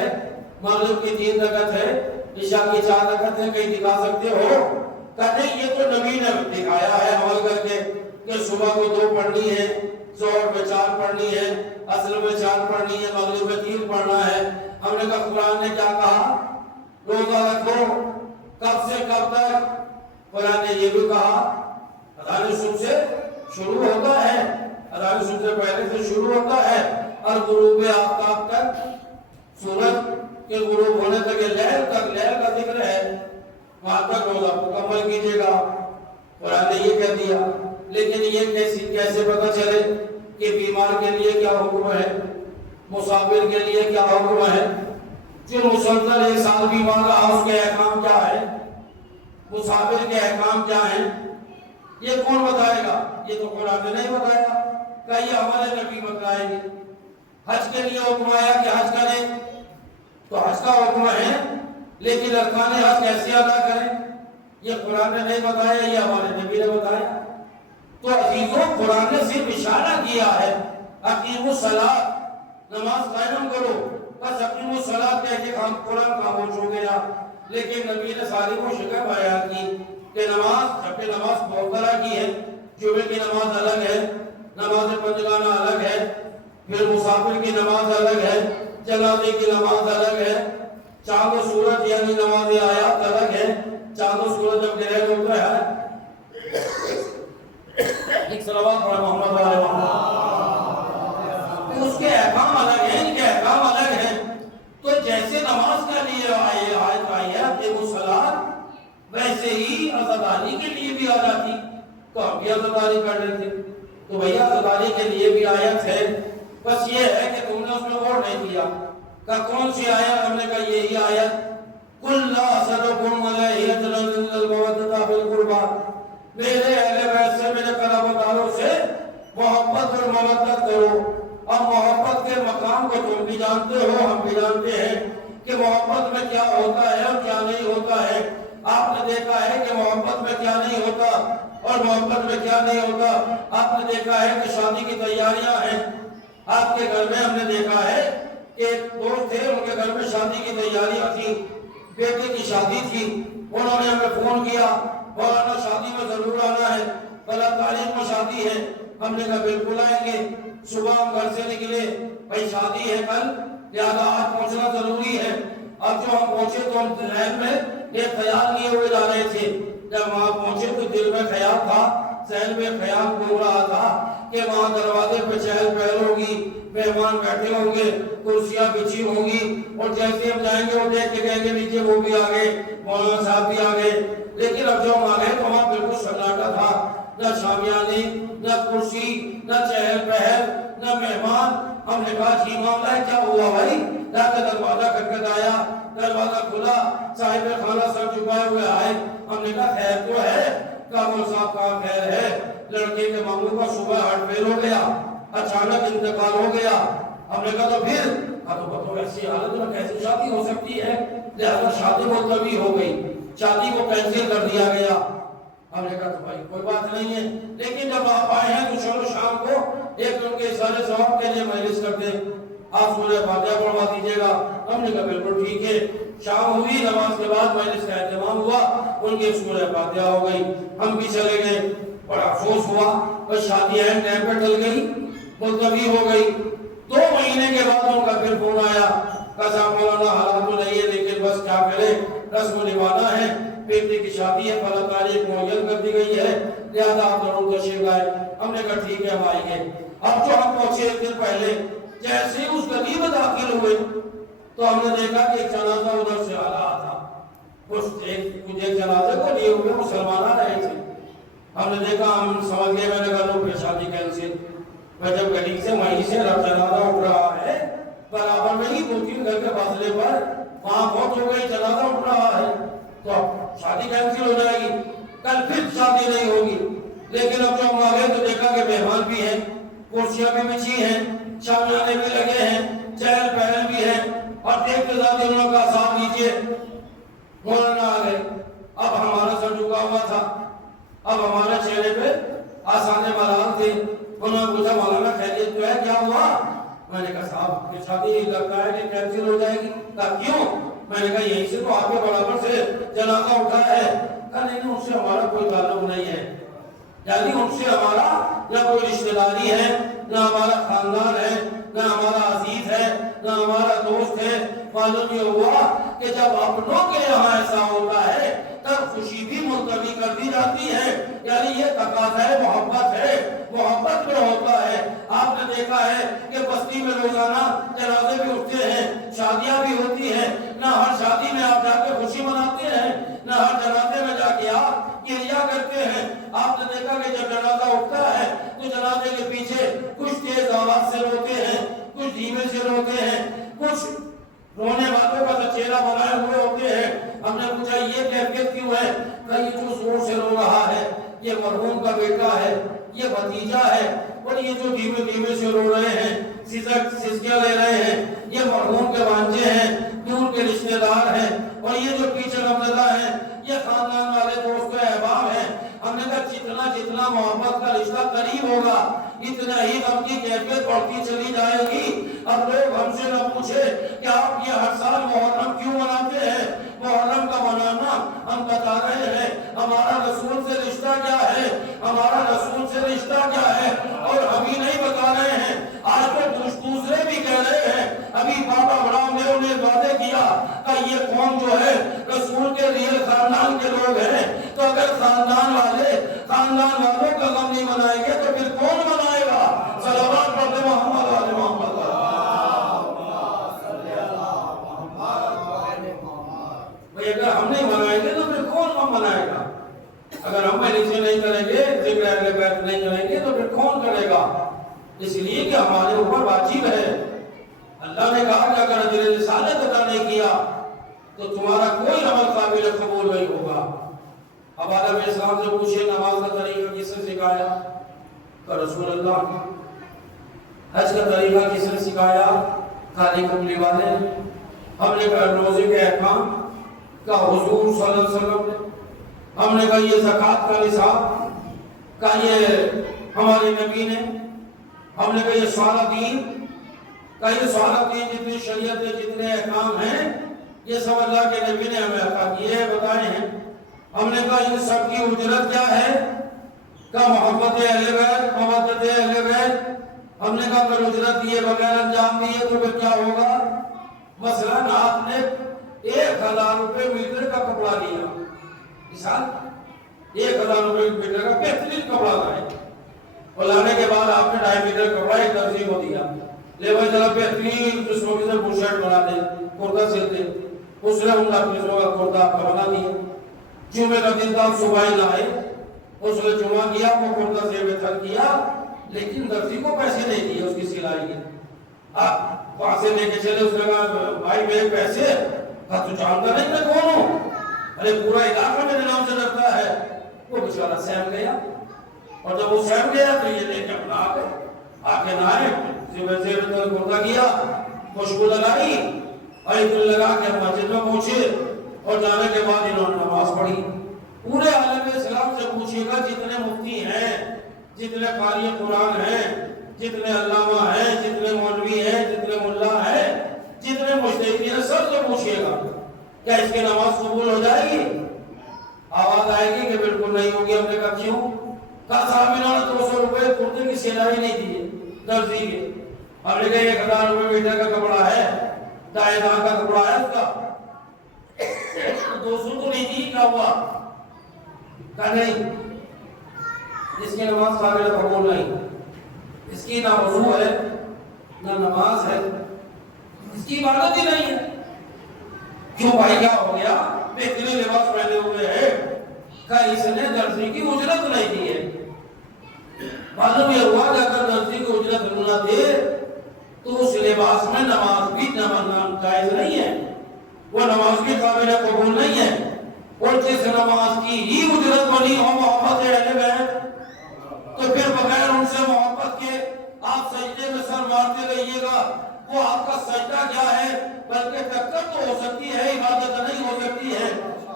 مغرب کی 3 رکعت ہے، عشاء کی 4 رکعت ہے، کہیں دکھا سکتے ہو؟ کہا نہیں یہ تو نبی نے دکھایا ہے عمل کر کے کہ صبح کو 2 پڑھنی ہے، ظہر میں 4 پڑھنی ہے، عصر میں 4 پڑھنی ہے، مغرب میں 3 پڑھنا ہے۔ ہم نے کہا قرآن نے کیا کہا؟ روزہ رکھو، کب سے کب تک؟ قرآن نے یہ بھی کہا اذان صبح سے شروع ہوتا ہے، اذان صبح سے پہلے سے شروع ہوتا ہے اور غروب آفتاب تک، سورج کے غروب ہونے تک، یہ لیل تک، لیل کا ذکر ہے، وہاں تک روزہ مکمل کیجیے گا۔ قرآن نے یہ کہہ دیا، لیکن یہ کیسے پتہ چلے کہ بیمار کے لیے کیا حکم ہے، مسافر کے لیے کیا حکم ہے؟ جو مسلسل 1 سال بیمار رہا اس کے احکام کیا ہے، مسافر کے احکام کیا ہیں، یہ کون بتائے گا؟ یہ تو قرآن نے نہیں بتایا، کہ یہ عمل نبی بتائے گی۔ حج کے لیے حکم آیا کہ حج کریں تو حج کا حکم ہے، لیکن ارکان حج کیسے ادا کریں یہ قرآن نے نہیں بتایا، یہ ہمارے نبی نے بتایا۔ تو عزیزوں قرآن نے صرف اشارہ کیا ہے اقیموا الصلاۃ، نماز قائم کرو، بس اقیموا الصلاۃ کہہ کے قرآن خاموش ہو گیا، لیکن نبی نے ساری وہ شکل بیان کی کہ نماز بہت طرح کی ہے، جمعے کی نماز الگ ہے، نماز پنجگانہ الگ ہے، پھر مسافر کی نماز الگ ہے، جنازے کی نماز الگ ہے، چاند و سورج یعنی نماز آیات الگ ہے، چاند و سورج جب گرے ہوتا ہے ایک صلوات پڑھ محمد والے محمد، اس کے احکام الگ ہیں، ان کے احکام الگ ہیں۔ تو جیسے نماز کے لیے آیت آئی ہے اقیموا الصلاۃ، ویسے ہی عزاداری کے لیے بھی آ جاتی تو ہم بھی عزاداری کر لیتے۔ تو بھیا عزاداری کے لیے بھی آیت ہے، بس یہ ہے کہ تم نے اس میں غور نہیں کیا۔ کہ کون سی آیت؟ ہم نے کہا یہی آیت قُلْ لَا أَسْأَلُكُمْ عَلَيْهِ أَجْرًا إِلَّا الْمَوَدَّةَ فِي الْقُرْبَى، میرے اہل بیت سے، میرے قرابت داروں سے محبت اور مودت کرو۔ اور محبت کے مقام کو تم بھی جانتے ہو، ہم بھی جانتے ہیں کہ محبت میں کیا ہوتا ہے اور کیا نہیں ہوتا ہے۔ آپ نے دیکھا ہے کہ محبت میں کیا نہیں ہوتا اور محبت میں کیا نہیں ہوتا۔ آپ نے دیکھا ہے کہ شادی کی تیاریاں ہیں، آپ کے گھر میں ہم نے دیکھا ہے کہ ایک دوست تھے، ان کے گھر میں شادی کی تیاریاں تھی، بیٹے کی شادی تھی، انہوں نے ہمیں فون کیا، مولانا شادی میں ضرور آنا ہے، فلاں تاریخ میں شادی ہے۔ ہم نے کہا بالکل آئیں گے۔ صبح ہم گھر سے نکلے، بھائی شادی ہے کل، لہٰذا آج پہنچنا ضروری ہے۔ اب جو ہم پہنچے تو ہم ذہن میں ایک خیال لیے ہوئے جا رہے تھے، جب وہاں پہنچے تو دل میں خیال تھا، ذہن میں خیال گھوم رہا تھا کہ وہاں دروازے پہ چہل پہل ہوگی، مہمان بیٹھے ہوں گے، کرسیاں بچھی ہوں گی، اور جیسے ہم جائیں گے وہ دیکھ کے کہیں گے نیچے وہ بھی آ گئے، مولانا صاحب بھی آ گئے۔ لیکن اب جو ہم آ گئے تو وہاں بالکل سناٹا تھا، نہ شامیانے، نہ کرسی، نہ چہل پہل، نہ مہمان۔ ہم نے کہا جی معاملہ ہے، کیا ہوا بھائی؟ جا کے دروازہ کھٹکھٹایا، دروازہ کھلا، صاحب خانہ سر جھکائے ہوئے آئے۔ ہم نے کہا خیر تو ہے؟ کہا مول صاحب کہا خیر ہے، لڑکے کے ماموں کا صبح ہارٹ فیل ہو گیا، اچانک انتقال ہو گیا۔ ہم نے کہا تو پھر؟ تو ایسی حالت میں کیسے شادی ہو سکتی ہے؟ لہذا شادی ملتوی ہو گئی، شادی کو کینسل کر دیا گیا۔ ہم نے کہا تو بھائی کوئی بات نہیں ہے، لیکن جب آپ آئے ہیں تو چلو شام کو ایک ان کے سارے ثواب کے لیے مجلس کر دیں، آپ سورہ فاتحہ پڑھوا دیجیے گا۔ ہم نے کہا بالکل ٹھیک ہے۔ شام ہوئی، نماز کے بعد مجلس کا اہتمام ہوا، ان کی سورہ فاتحہ ہو گئی، ہم بھی چلے گئے۔ بڑا افسوس ہوا، بس شادی عین ٹائم پہ ٹل گئی، ملتوی ہو گئی۔ 2 مہینے کے بعد ان کا پھر فون آیا، کہا مولانا حالات تو نہیں ہے لیکن بس کیا کرے، رسم نبھانا ہے، بیٹے کی شادی ہے، فلاں تاریخ معین کر دی گئی ہے، لہٰذا آپ ضرور تشریف لائیں۔ ہم نے کہا ٹھیک ہے ہم آئیں گے۔ اب جو ہم پہنچے ایک دن پہلے، جیسے اس گلی میں داخل ہوئے تو ہم نے دیکھا کہ ایک جنازہ ادھر سے آ رہا تھا، کچھ ایک جنازے کو لیے ہوئے مسلمان آ رہے تھے۔ ہم نے دیکھا، ہم سمجھ گئے، میں نے کہا لو پھر شادی کینسل۔ میں جب گلی سے وہیں سے جنازہ اٹھ رہا ہے، برابر میں ہی 2-3 گھر کے فاصلے پر وہاں بہت ہو گئی، جنازہ اٹھ رہا ہے، تو اب شادی کینسل ہو جائے گی، کل پھر شادی نہیں ہوگی۔ لیکن اب جو ہم آ گئے تو دیکھا کہ مہمان بھی ہیں، کرسیاں بھی بچھی ہیں، شامیانے بھی لگے ہیں، چہل پہل بھی ہے، اور دیکھتے ذات انہوں کا صاحب نیچے مولانا آ گئے۔ اب ہمارا سر جھکا ہوا تھا، اب ہمارے چہرے پہ آسان ملال تھے۔ انہوں نے پوچھا مولانا خیریت تو ہے، کیا ہوا؟ میں نے کہا صاحب یہ شادی لگتا ہے کہ کینسل ہو جائے گی۔ کہا کیوں؟ میں نے کہا یہیں سے تو آپ کے برابر سے جنازہ اٹھا ہے۔ کہا نہیں ان سے ہمارا کوئی تعلق نہیں ہے، یعنی ان سے ہمارا نہ کوئی رشتہ داری ہے، نہ ہمارا خاندان ہے، نہ ہمارا عزیز ہے، نہ ہمارا دوست ہے۔ معلوم یہ ہوا کہ جب اپنوں کے یہاں ایسا ہوتا ہے تب خوشی بھی ملتوی کر دی جاتی ہے، یعنی یہ تقاضا ہے، محبت ہے، محبت میں ہوتا ہے۔ آپ نے دیکھا ہے کہ بستی میں روزانہ جنازے بھی اٹھتے ہیں، شادیاں بھی ہوتی ہیں، نہ ہر شادی میں آپ جا کے خوشی مناتے ہیں، نہ ہر جنازے میں جا کے آپ گریا کرتے ہیں۔ آپ نے دیکھا کہ جب جنازہ اٹھتا ہے تو جنازے کے پیچھے کچھ تیز آواز سے روتے ہیں، کچھ دھیمے سے روتے ہیں، کچھ رونے والوں کا چہرہ بنائے ہوئے ہوتے ہیں۔ ہم نے پوچھا یہ کیفیت کیوں ہے؟ کہ یہ جو زور سے رو رہا ہے یہ مرحوم کا بیٹا ہے، یہ بھتیجا ہے، اور یہ جو دھیمے دھیمے سے رو رہے ہیں، سسکیاں لے رہے ہیں، یہ مرحوم کے بھانجے ہیں، دور کے رشتہ دار ہیں، اور یہ جو پیچھے غمزدہ ہیں یہ خاندان والے دوست احباب ہیں۔ ہم نے کہا جتنا محبت کا رشتہ قریب ہوگا اتنا ہی غم کی کیفیت بڑھتی چلی جائے گی۔ اب لوگ ہم سے نہ پوچھے کہ آپ یہ ہر سال محرم کیوں مناتے ہیں، محرم کا منانا ہم بتا رہے ہیں، ہمارا رسول سے رشتہ کیا ہے، ہمارا رسول سے رشتہ کیا ہے، اور ہم ہی نہیں بتا رہے ہیں، آج تو دوسرے بھی کہہ رہے ہیں۔ ابھی بابا برام دیو نے وعدے کیا کہ یہ قوم جو ہے رسول کے ریل خاندان کے لوگ ہیں، تو اگر خاندان والوں کا غم نہیں منائیں گے تو پھر کون منائے گا؟ صلوات پڑھتے محمد علیہ محمد۔ اگر ہم نہیں منائیں گے تو پھر کون ہم منائے گا؟ اگر ہم مجلسیں نہیں کریں گے، ذکر اہل بیت نہیں کریں گے تو پھر کون کرے گا؟ اس لیے کہ ہمارے اوپر واجب ہے۔ اللہ نے کہا کہ اگر اجر رسالت ادا نہیں کیا تو تمہارا کوئی عمل قابل قبول نہیں ہوگا۔ اب آدم علیہ السلام سے پوچھے نماز کا طریقہ کس نے سکھایا؟ کہ رسول اللہ۔ حج کا طریقہ کس نے سکھایا؟ خالی کملی والے۔ ہم نے کہا روزے کے احکام کا حضور صلی اللہ علیہ وسلم نے۔ ہم نے کہا یہ زکوٰۃ کا نصاب کا یہ ہمارے نبی نے۔ ہم نے کہا یہ صالحین جتنی شریعتیں جتنے احکام ہیں یہ سب اللہ کے نبی نے ہمیں عطا کیے ہیں بتائے ہیں. ہم نے کہا ان سب کی اجرت کیا ہے؟ کہ محبت اہل بیت مودت اہل بیت. ہم نے کہا اگر اجرت دیے بغیر انجام دیے تو پھر کیا ہوگا؟ مثلا آپ نے 1000 روپے میٹر کا کپڑا لیا, مثال 1000 روپے میٹر کا بہترین کپڑا لائے اور لانے کے بعد آپ نے 2.5 میٹر کپڑا ایک درزی کو دیا, لے بھائی ذرا بہترین قسموں کی بو شرٹ بنا دے, کرتا سل دے. اس نے 19 قسموں کا کرتا آپ کا بنا دیا. جمعے کا دن تھا صبح ہی لائے, اس نے جمعہ کیا, وہ کرتا سے بہتر کیا, لیکن درزی کو پیسے نہیں دیے اس کی سلائی کے. آپ وہاں سے لے کے چلے, اس نے کہا بھائی میرے پیسے, کہا تو جانتا نہیں میں کون ہوں؟ ارے پورا علاقہ میرے نام سے ڈرتا ہے. وہ بیچارہ سہم گیا, اور جب وہ سہم گیا تو یہ لے کے اپنا آ کے نہ کرتا کیا, خوشبو لگائی, ایتھل لگا کے مسجد میں پہنچے, اور جانے کے بعد انہوں نے نماز پڑھی. پورے عالم اسلام سے پوچھئے گا جتنے مفتی ہیں, جتنے قاری قرآن ہیں, جتنے علامہ ہیں, جتنے مولوی ہیں, جتنے ملا ہیں, جتنے مجتہدین ہیں, سب سے پوچھئے گا کیا اس کی نماز قبول ہو جائے گی؟ آواز آئے گی کہ بالکل نہیں ہوگی. ہم نے کہا کیوں؟ کہا صاحب انہوں نے 200 روپے کرتے کی سلائی نہیں دیے درزی کے. ہم نے کہا 1000 روپے میٹر کا کپڑا ہے, 2.5 کا کپڑا ہے اس کا, 200 تو نہیں دی, کیا ہوا؟ کہا نہیں, اس کی نماز قابل قبول نہیں, اس کی نہ وضو ہے نہ نماز ہے, اس کی عبادت ہی نہیں ہے. کیوں بھائی کیا ہو گیا؟ بہترین لباس پہنے ہوئے ہے, کہ اس نے درزی کی اجرت نہیں دی ہے. معلوم یہ ہوا کہ اگر درزی کی اجرت نہ دے تو اس لباس میں نماز بھی جائز نہیں ہے, وہ نماز بھی قابل قبول نہیں ہے. اور جس نماز کی ہی اجرت بنی ہو محبت اہل بیت, تو پھر بغیر ان سے محبت کے آپ سجدے میں سر مارتے رہیے گا. وہ آپ کا سجدہ کیا ہے؟ بلکہ ٹکر تو ہو سکتی ہے, عبادت نہیں ہو سکتی ہے.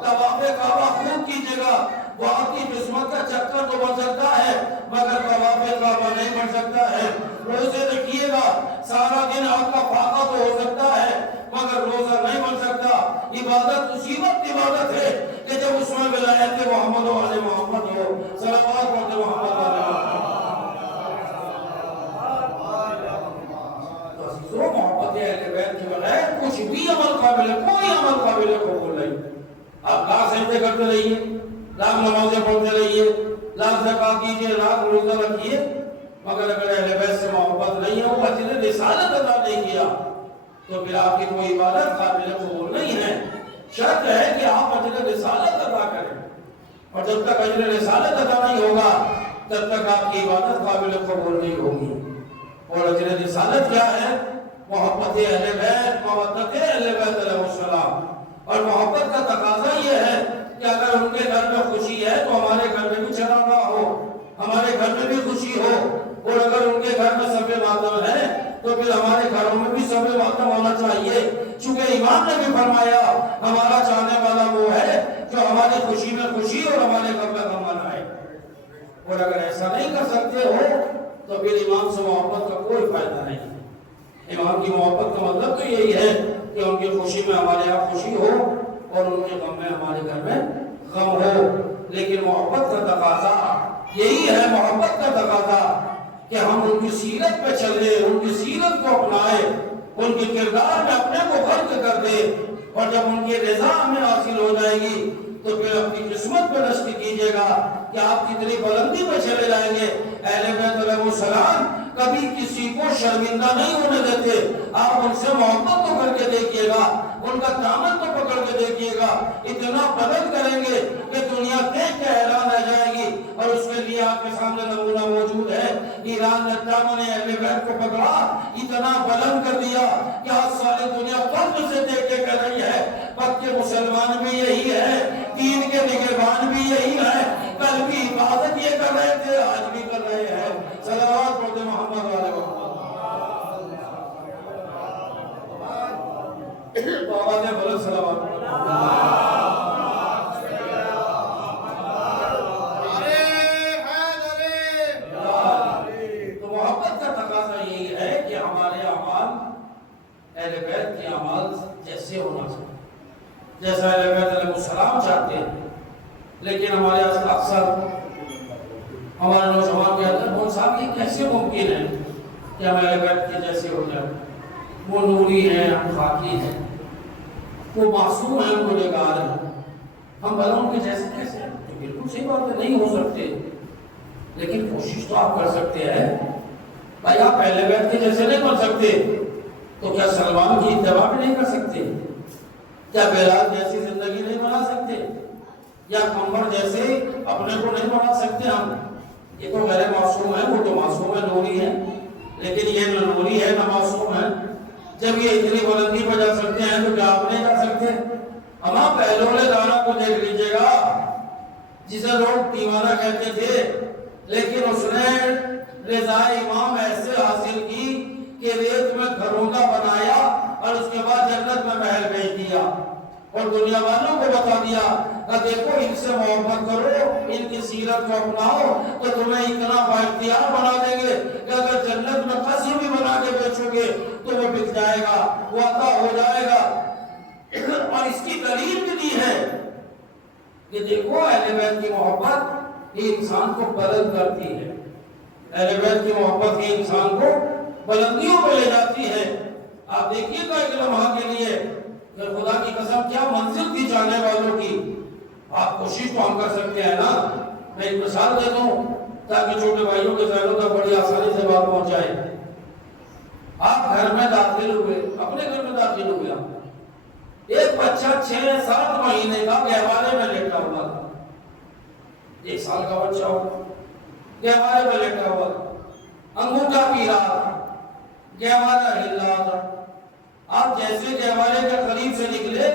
طواف کعبہ خوب کیجیے گا, وہ آپ کی قسمت کا چکر تو بن سکتا ہے مگر طواف کعبہ نہیں بن سکتا ہے. روزے رکھیے گا, سارا دن آپ کا فاقہ تو ہو سکتا ہے مگر روزہ نہیں بن سکتا. عبادت اسی وقت عبادت ہے کہ جب اس میں ولایت محمد و آل محمد ہو. صلوات پڑھتے محمد و آل محمد. تو محبت اہل بیت کے بغیر کچھ بھی عمل قابل, کوئی عمل قابل قبول نہیں. آپ لاکھ سجدے کرتے رہیے, لاکھ نمازیں پڑھتے رہیے, لاکھ زکات دیجیے, لاکھ روزہ رکھیے, مگر اگر اہل بیت سے محبت نہیں ہے, وہ اجر رسالت ادا نہیں کیا, تو پھر آپ کی کوئی عبادت قابل قبول نہیں ہے. شرط ہے کہ آپ اجر رسالت ادا کریں, اور جب تک اجر رسالت ادا نہیں ہوگا تب تک آپ کی عبادت قابل قبول نہیں ہوگی. اور اجر رسالت کیا ہے؟ محبت اہل بیت, مودت اہل بیت علیہ السلام. اور محبت کا تقاضا یہ ہے کہ اگر ان کے گھر میں خوشی ہے تو ہمارے گھر میں بھی چراغاں ہو, ہمارے گھر میں بھی خوشی ہو. اور اگر ان کے گھر میں سب ماتم ہے تو پھر ہمارے گھروں میں بھی سب ماتم ہونا چاہیے. چونکہ امام نے بھی فرمایا ہمارا چاہنے والا وہ ہے جو ہماری خوشی میں خوشی اور ہمارے گھر میں غم منائے. اور اگر ایسا نہیں کر سکتے ہو تو پھر امام سے محبت کا کوئی فائدہ نہیں. امام کی محبت کا مطلب تو یہی ہے کہ ان کی خوشی میں ہمارے یہاں خوشی ہو اور ان کے غم میں ہمارے گھر میں غم ہو. لیکن محبت کا تقاضا یہی ہے, محبت کا تقاضا کہ ہم ان کی سیرت پہ چلیں, ان کی سیرت کو اپنائیں, ان کے کردار میں اپنے کو غرق کر دیں. اور جب ان کی رضا ہمیں حاصل ہو جائے گی تو پھر اپنی قسمت پہ رشک کیجیے گا کہ آپ کتنی بلندی پہ چلے جائیں گے. اہل بیت علیہ السلام کبھی کسی کو شرمندہ نہیں ہونے دیتے. آپ ان سے محبت تو کر کے دیکھیے گا, ان کا دامن تو پکڑ کے دیکھیے گا, اتنا بلند کریں گے کہ دنیا دیکھ کے حیران رہ جائے گی. اور اس کے لیے آپ کے سامنے نمونہ موجود ہے. ایران نے دامن اہل بیت کو پکڑا, اتنا بلند کر دیا کہ آج ساری دنیا فخر سے دیکھ کے کہہ رہی ہے پکے مسلمان بھی یہی ہے, دین کے نگہبان بھی یہی ہے. کل بھی عبادت یہ کر رہے تھے, آج بھی کر رہے ہیں. صلوات پڑھتے محمد والے محمد. بابا نے بولے صلوات. تو محبت کا جیسے ہونا چاہیے، جیسا اہل بیت علیہ السلام چاہتے ہیں. لیکن ہمارے اکثر ہمارے نوجوان کہتے ہیں بہت صاحب یہ کیسے ممکن ہے کہ ہم اہل بیت کے جیسے ہو جائیں؟ وہ نوری ہیں، ہم خاکی ہیں، وہ معصوم ہیں، وہ گنہگار ہیں، ہم بھلا ان کے جیسے کیسے ہیں؟ تو بالکل صحیح بات ہے، نہیں ہو سکتے. لیکن کوشش تو آپ کر سکتے ہیں. بھائی آپ اہل بیت کے جیسے نہیں بن سکتے تو کیا سلمان کی اتباع بھی نہیں کر سکتے؟ کیا بلال جیسی زندگی نہیں بنا سکتے؟ یا قمر جیسے اپنے کو نہیں بنا سکتے ہم؟ یہ تو غیر معصوم ہے، وہ تو معصوم ہے، نوری ہے. لیکن یہ نہ نوری ہے نہ معصوم ہے. جب یہ اتنی بلندی پہ جا سکتے ہیں تو کیا آپ نہیں جا سکتے؟ ہم آپ پہلوڑے دانا کو دیکھ لیجئے گا جسے لوگ دیوانہ کہتے تھے، لیکن اس نے رضا امام ایسے حاصل کی کہ ریت میں گھروندا بنایا اور اس کے بعد جنت میں محل بھیج دیا اور دنیا والوں کو بتا دیا کہ دیکھو ان سے محبت کرو، ان کی سیرت کو اپناؤ تو تمہیں اتنا بااختیار بنا دیں گے کہ اگر جنت میں قصر بھی بنا کے بیچو گے تو وہ بک جائے گا، وہ عطا ہو جائے گا. اور اس کی دلیل بھی دی ہے کہ دیکھو اہل بیت کی محبت یہ انسان کو بلند کرتی ہے، اہل بیت کی محبت یہ انسان کو بلندیوں پہ لے جاتی ہے. آپ دیکھیے گا ایک لمحہ کے لیے کہ خدا کی قسم کیا منزل تھی جانے والوں کی. آپ کوشش تو ہم کر سکتے ہیں نا. میں ایک مثال دیتا ہوں تاکہ چھوٹے بھائیوں کے ذہنوں تک بڑی آسانی سے بات پہنچ جائے. آپ گھر میں داخل ہوئے، اپنے گھر میں داخل ہوئے، ایک بچہ 6-7 مہینے کا گہوارے میں لیٹا ہوا تھا. 1 سال کا بچہ ہو گہوارے میں لیٹا ہوا تھا، انگوٹھا پی رہا تھا، گہوارہ ہل رہا تھا. آپ جیسے گہوارے کے قریب سے نکلے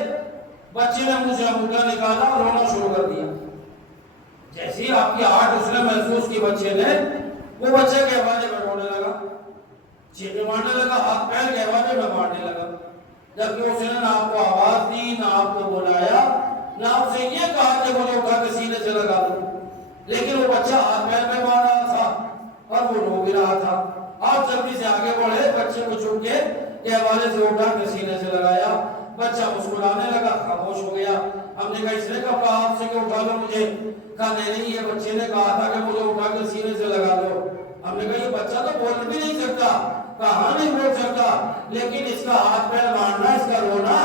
بچے نے منہ سے انگوٹھا نکالا اور رونا شروع کر دیا. جیسے ہی آپ کی آہٹ اس نے محسوس کی بچے نے، وہ بچہ گہوارے میں رونے لگا، چیخے مارنے لگا، ہاتھ پیر گہوارے میں مارنے لگا. جبکہ اس نے نہ آپ کو آواز دی، نہ آپ کو بلایا، نہ آپ سے یہ کہا کہ مجھے اٹھا کے سینے سے لگا دو. لیکن وہ بچہ ہاتھ پیر میں مار رہا تھا اور وہ رو بھی رہا تھا. آپ جلدی سے آگے بڑھے، بچے کو چھوڑ کے گہوارے سے اٹھا کے سینے سے لگایا. بچہ مسکرانے لگا، خاموش ہو گیا. ہم نے کہا اس نے کہا آپ سے کہ اٹھا لو مجھے. کہا نہیں، یہ بچے نے کہا تھا کہ مجھے اٹھا کے سینے سے لگا دو. ہم نے کہا یہ بچہ تو بول بھی نہیں سکتا. کہاں نہیں بول سکتا، لیکن اس کا ہاتھ پیر مارنا، اس کا رونا،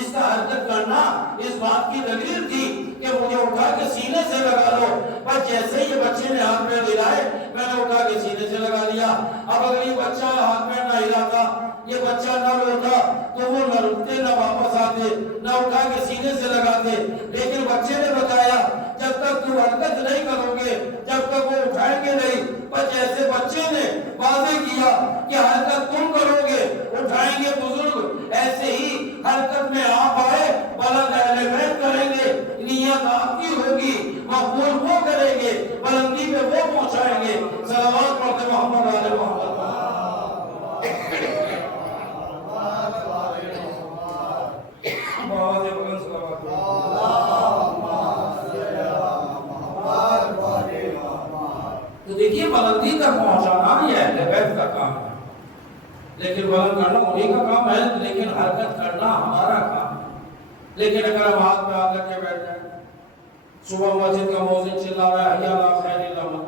اس کا حرکت کرنا اس بات کی دلیل تھی کہ مجھے اٹھا کے سینے سے لگا دو. بس جیسے یہ بچے نے ہاتھ پیر ہلائے میں نے اٹھا کے سینے سے لگا لیا. اب اگر یہ بچہ ہاتھ پیر نہ ہلاتا، یہ بچہ نہ روتا تو وہ نہ رکتے، نہ واپس آتے، نہ اٹھا کے سینے سے لگاتے. لیکن بچے نے بتایا جب تک تم حرکت نہیں کرو گے، جب تک وہ اٹھائیں گے نہیں. پر جیسے بچے نے واضح کیا کہ حرکت تم کرو گے، اٹھائیں گے بزرگ، ایسے ہی حرکت میں آپ آئے، بلند اہل بیت کریں گے، نیت آپ کی ہوگی، مقبول وہ کریں گے، بلندی پہ وہ پہنچائیں گے. صلوات پڑھتے محمد علیہ محمد. تو دیکھیے بلندی تک پہنچانا یہ اہل بیت کا کام ہے. لیکن بلند کرنا انہیں کا کام ہے، لیکن حرکت کرنا ہمارا کام ہے. لیکن اگر ہم ہاتھ پہ آ کر کے بیٹھ جائیں، صبح مسجد کا مؤذن چلا رہا ہے حی علی خیر العمل،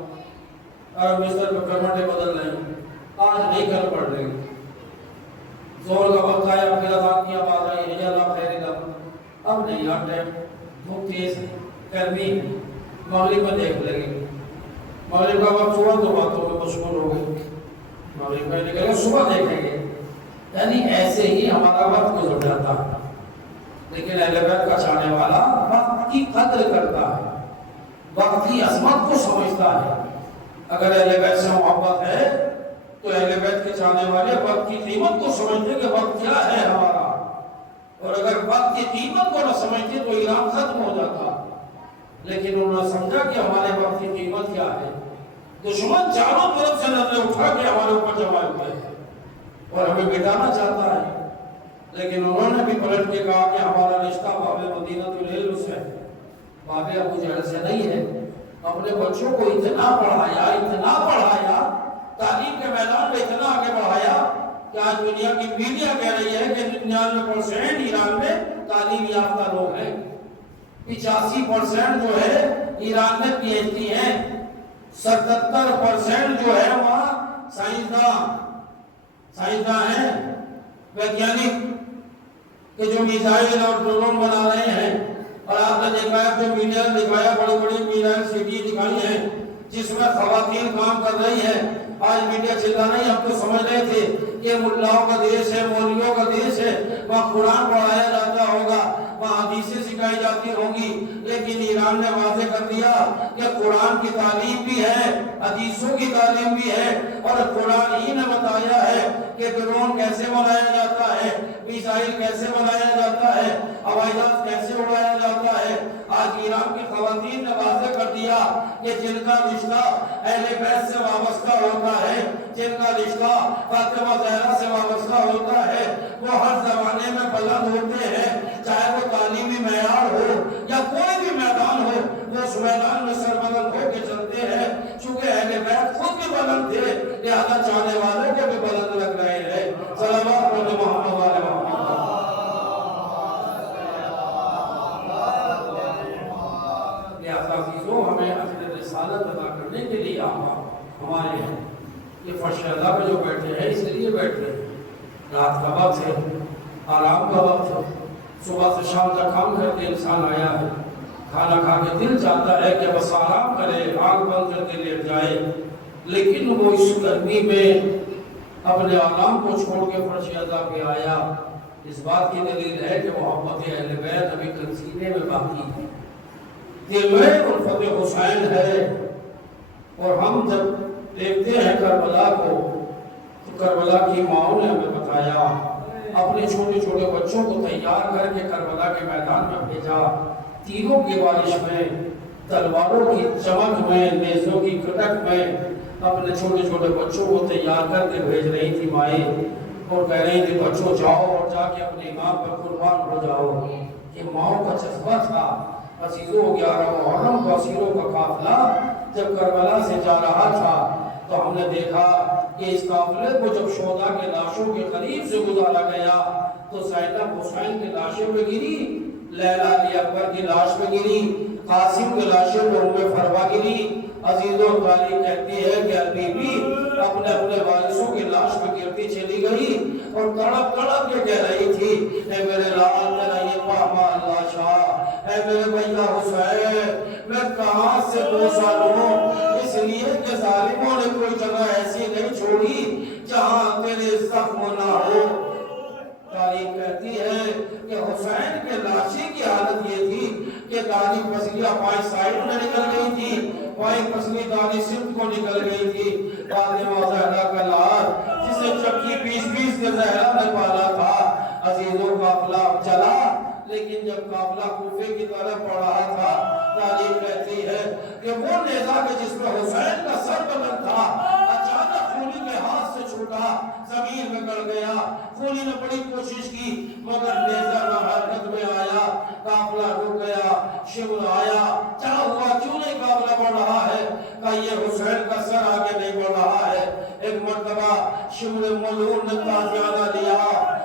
اور بستر پہ کرمٹیں بدل رہے ہیں، آج نہیں کل پڑھ رہے ہیں. زور کا وقت آیا، پھر اذان کی آواز آئی حی علی خیر العمل، اب نہیں یار ٹائم، دھوپ تیز ہے، گرمی ہے، مغرب میں دیکھ لیں گے. مغرب کا وقت ہوا تو باتوں میں مشغول ہو گئے، مغرب میں نکلے صبح دیکھیں گے. یعنی ایسے ہی ہمارا وقت گزر جاتا ہے. لیکن اہل بیت کا چاہنے والا وقت کی قدر کرتا ہے، وقت کی عظمت کو سمجھتا ہے. اگر اہل بیت سے محبت ہے تو اہل بیت کے چاہنے والے وقت کی قیمت کو سمجھتے کہ وقت کیا ہے ہمارا. اور اگر وقت کی قیمت کو نہ سمجھتے تو ایران ختم ہو جاتا. لیکن انہوں نے سمجھا کہ ہمارے وقت کی قیمت کیا ہے. دشمن چاروں طرف سے نظریں اٹھا کے ہمارے اوپر جمع ہوئے ہیں اور ہمیں مٹانا چاہتا ہے. لیکن انہوں نے بھی پلٹ کے کہا کہ ہمارا رشتہ باب مدینہ العلم سے ہے، باب ابو جہل سے نہیں ہے. اپنے بچوں کو اتنا پڑھایا، تعلیم کے میدان میں اتنا آگے بڑھایا کہ آج دنیا کی میڈیا کہہ رہی ہے کہ 99% ایران میں تعلیم یافتہ لوگ ہیں، 85% جو ہے ایران میں پی ایچ ڈی ہیں، 77% جو ہے وہاں سائنسداں ہیں، ویگیانک کہ جو میزائل اور ڈرون بنا رہے ہیں۔ اور آپ نے دیکھا ہے جو میڈیا نے دکھایا، بڑی بڑی میزائل سٹی دکھائی ہیں جس میں خواتین کام کر رہی ہیں۔ آج میڈیا چلا نہیں، ہم تو سمجھ رہے تھے کہ ملاؤں کا دیش ہے، مولویوں کا دیش ہے، وہاں قرآن پڑھایا جاتا ہوگا، وہاں حدیثیں سکھائی جاتی ہوں گی، لیکن ایران نے واضح کر دیا کہ قرآن کی تعلیم بھی ہے، حدیثوں کی تعلیم بھی ہے، اور قرآن ہی نے بتایا ہے کہ ڈرون کیسے بنایا جاتا ہے، میزائل کیسے بنایا جاتا ہے، ہوائی جہاز کیسے اڑایا جاتا ہے۔ آج ایران کی خواتین نے واضح کر دیا کہ جن کا رشتہ اہل بیت سے وابستہ ہوتا ہے، جن کا رشتہ فاطمہ زہرا سے وابستہ ہوتا ہے، وہ ہر زمانے میں بلند ہوتے ہیں، چاہے وہ تعلیمی معیار ہو یا کوئی بھی میدان ہو، وہ اس میدان میں سربلند ہو کے چلتے ہیں۔ چونکہ اہل بیت خود بھی بلند تھے، لہذا چاہنے والوں کو بھی بلند لگ رہے ہیں۔ صلوات محمد والے محمد۔ ہمیں اپنے رسالت ادا کرنے کے لیے ہمارے یہ فرش اللہ پہ جو بیٹھے ہیں اس لیے بیٹھے ہیں، رات کا وقت ہے، آرام کا وقت ہے، صبح سے شام تک کام کر کے انسان آیا ہے، کھانا کھا کے دل چاہتا ہے کہ بس آرام کرے، آنکھ بند کر کے لیٹ جائے، لیکن وہ اس گرمی میں اپنے آرام کو چھوڑ کے فرش اللہ پہ آیا۔ اس بات کی دلیل ہے کہ محبت اہل بیت ابھی سینے میں باقی ہے، دل میں الفت حسین ہے۔ اور ہم جب دیکھتے ہیں کربلا کو تو کربلا کی ماؤں نے ہمیں بتایا، اپنے چھوٹے چھوٹے بچوں کو تیار کر کے کربلا کے میدان میں بھیجا، تیروں کی بارش میں، تلواروں کی چمک میں، نیزوں کی کٹک میں اپنے چھوٹے چھوٹے بچوں کو تیار کر کے بھیج رہی تھی مائیں، اور کہہ رہی تھی بچوں جاؤ اور جا کے اپنے امام پر قربان ہو جاؤ۔ یہ ماؤں کا جذبہ تھا۔ عزیزوں 11 محرم کو اسیروں کا قافلہ جب کربلا سے جا رہا تھا تو ہم نے دیکھا کہ اس قافلے کو جب شہداء کے لاشوں کے قریب سے گزارا گیا تو زینب حسین کی لاشوں پہ گری، لیلا علی اکبر کی لاش پہ گری، قاسم کی لاشوں پہ ام فروا گری۔ عزیزوں تاریخ کہتی ہے کہ بی بی اپنے وارثوں کی لاش پہ گرتی چلی گئی اور تڑپ تڑپ کے کہہ رہی تھی، اے میرے لال میرا یہ پامال لاشا، اے میرے بھیا حسین میں کہاں سے پوسا لوں، اس لیے کہ ظالموں نے کوئی جگہ ایسی نہیں چھوڑی جہاں تیرے زخم نہ ہو۔ تاریخ کہتی ہے کہ حسین کے لاشی کی حالت یہ تھی کہ دانی پسلیاں بائیں سائڈ میں نکل گئی تھی، بائیں پسلی دانی سمت کو نکل گئی تھی۔ فاطمہ زہرا کا لال جسے چکی پیس کے زہرا نے پالا تھا۔ عزیزوں قافلہ چلا، لیکن جب قافلہ کوفے کی طرف پڑ رہا تھا تاریخ کہتی ہے کہ وہ نیزہ کے جس میں حسین کا سر بلند تھا اچانک خولی کے ہاتھ سے چھوٹا زمین میں گڑ گیا۔ خولی نے بڑی کوشش کی مگر نیزہ نہ حرکت میں آیا، قافلہ رک گیا۔ شمر آیا، کیا ہوا، کیوں نہیں قافلہ بڑھ رہا ہے؟ کہ یہ حسین کا سر آگے نہیں بڑھ رہا ہے۔ ایک مرتبہ شمر ملعون نے تازیانہ لیا،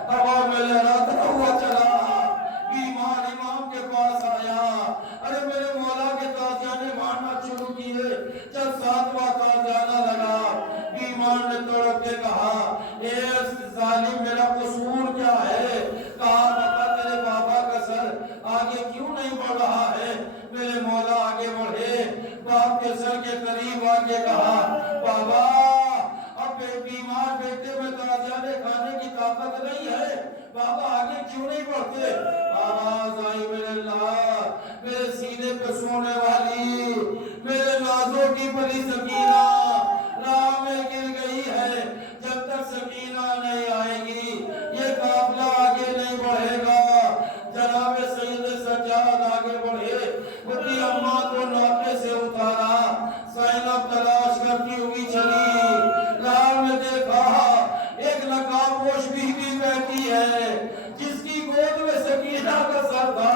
ہوا میں لہراتا ہوا چلا، بیمار امام کے پاس آیا، ارے میرے مولا کے تازیانے مارنا شروع کیے۔ جب 7واں تازیانہ لگا بیمار نے توڑ کے کہا، اے ظالم میرا قصور کیا ہے؟ کہا بتا تیرے بابا کا سر آگے کیوں نہیں بڑھ رہا ہے؟ میرے مولا آگے بڑھے، باپ کے سر کے قریب آگے کہا، بابا اب بیمار بیٹے میں تازیانے کھانے کی طاقت نہیں ہے، بابا آگے کیوں نہیں بڑھتے؟ آواز آئی، میرے اللہ میرے سینے پہ سونے والی میرے نازوں کی پری سکینہ راہ میں گر گئی ہے، جب تک سکینہ نہیں آئے گی یہ قافلہ آگے نہیں بڑھے گا۔ جناب سید سجاد آگے بڑھے، اپنی اماں کو ناقے سے اتارا، زینب تلاش کرتی ہوئی چلی، راہ میں دیکھا ایک نقاب پوش بی بی بیٹھی ہے جس کی گود میں سکینہ کا سر تھا۔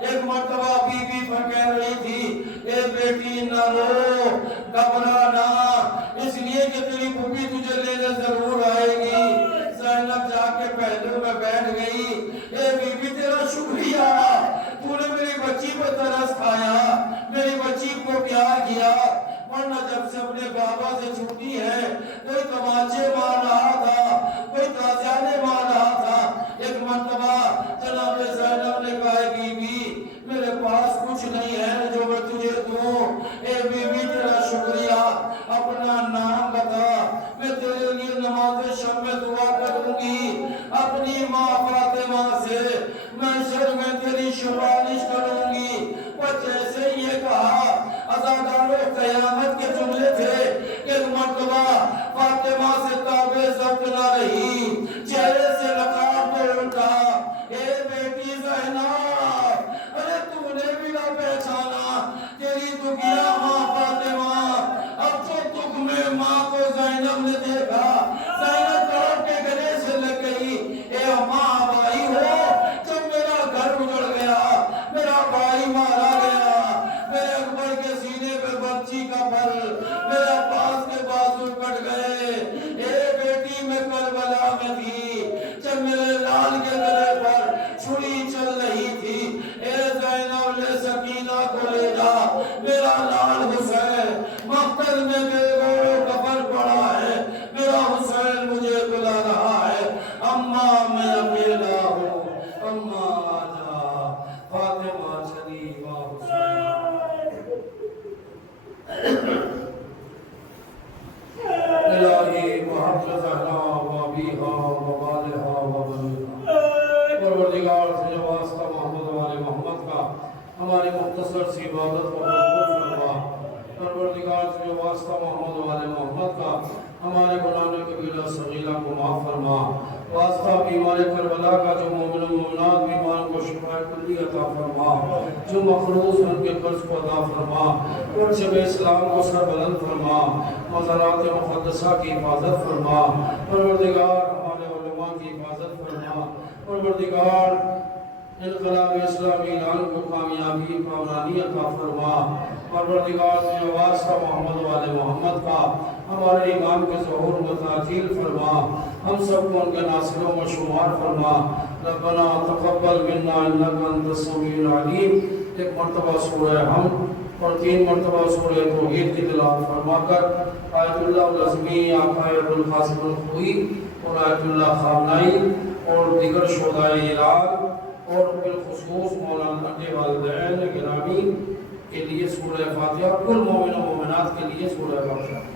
ایک مرتبہ بی بی پر کہہ رہی تھی، اے بیٹی نہ رو، گھبرا نہ، اختیار کیا، ورنہ جب سے اپنے بابا سے چھوٹی ہے کوئی تماچے مار رہا تھا، کوئی تازیانے مار رہا تھا۔ ایک مرتبہ جناب زینب نے کہا بی بی میرے پاس کچھ نہیں ہے جو میں تجھے دوں، اے بی بی تیرا شکریہ، اپنا نام بتا، میں تیرے لیے نماز شب میں دعا کروں گی، اپنی ماں فاطمہ سے محشر میں تیری سفارش کروں گی۔ وہ جیسے یہ کہا عزادارو قیامت کے جملے تھے، ایک مرتبہ فاطمہ سے تابع ضبط نہ رہی، چہرے سے نقاب کو اٹھا، اے بیٹی زینب، ارے تو نے بھی نہ پہچانا تیری دکھیا ماں فاطمہ۔ اب تو دکھ میں ماں کو زینب نے دیکھا، زینب تڑپ کے گلے سے لگ گئی، اے ماں بھائی ہو، جب میرا گھر اجڑ گیا، میرا بھائی مارا گیا، میرے اکبر کے سینے پہ بچی کا پھل، میرے عباس کے بازو کٹ گئے، اے بیٹی میں کربلا میں تھی، جب میرے لال کے گلے پر چھری چل رہی تھی، اے زینب لے سکینہ کو لے جا، میرا لال حسین مقتل میں بے گور و کفن پڑا ہے، میرا حسین مجھے بلا رہا ہے، اماں میں اکیلا ہوں، اماں آجا، فاطمہ چلی ماں حسین۔ الہی محبت اہلا و ابیہا و والہا و بنیہا، پروردگار سے جو واسطہ محمد و آل محمد کا ہماری مختصر سی عبادت کو قبول فرما، پروردگار سے جو واسطہ محمد و آل محمد کا ہمارے گناہوں کبیرہ صغیرہ کو معاف فرما، واسطہ بیمار کربلا کا جو مومن و مومنات بیمار کو شفا کلی عطا فرما، جو مخلوص ان کے قرض کو عطا فرما، پرچم اسلام کو سر بلند فرما، مزارات مقدسہ کی حفاظت فرما، پروردگار ہمارے علماء کی حفاظت فرما، پروردگار انقلاب اسلامی اعلان کو کامیابی کامرانی عطا فرما، پروردگار سے واسطہ محمد و آل محمد کا ہمارے امام کے ظہور و تعجیل فرما، ہم سب کو ان کے ناصروں میں شمار فرما، ربنا تقبل منا انک انت السمیع العلیم۔ ایک مرتبہ سورہ حمد اور 3 مرتبہ سورہ توحید کی تلاوت فرما کر آیت اللہ العظمی آقا ابوالقاسم الخوئی اور آیت اللہ خامنائی اور دیگر شہدائے عراق اور بالخصوص مولانا کے والدین گرامی کے لیے سورہ فاتحہ، کل مومن و مومنات کے لیے سورہ بقرہ۔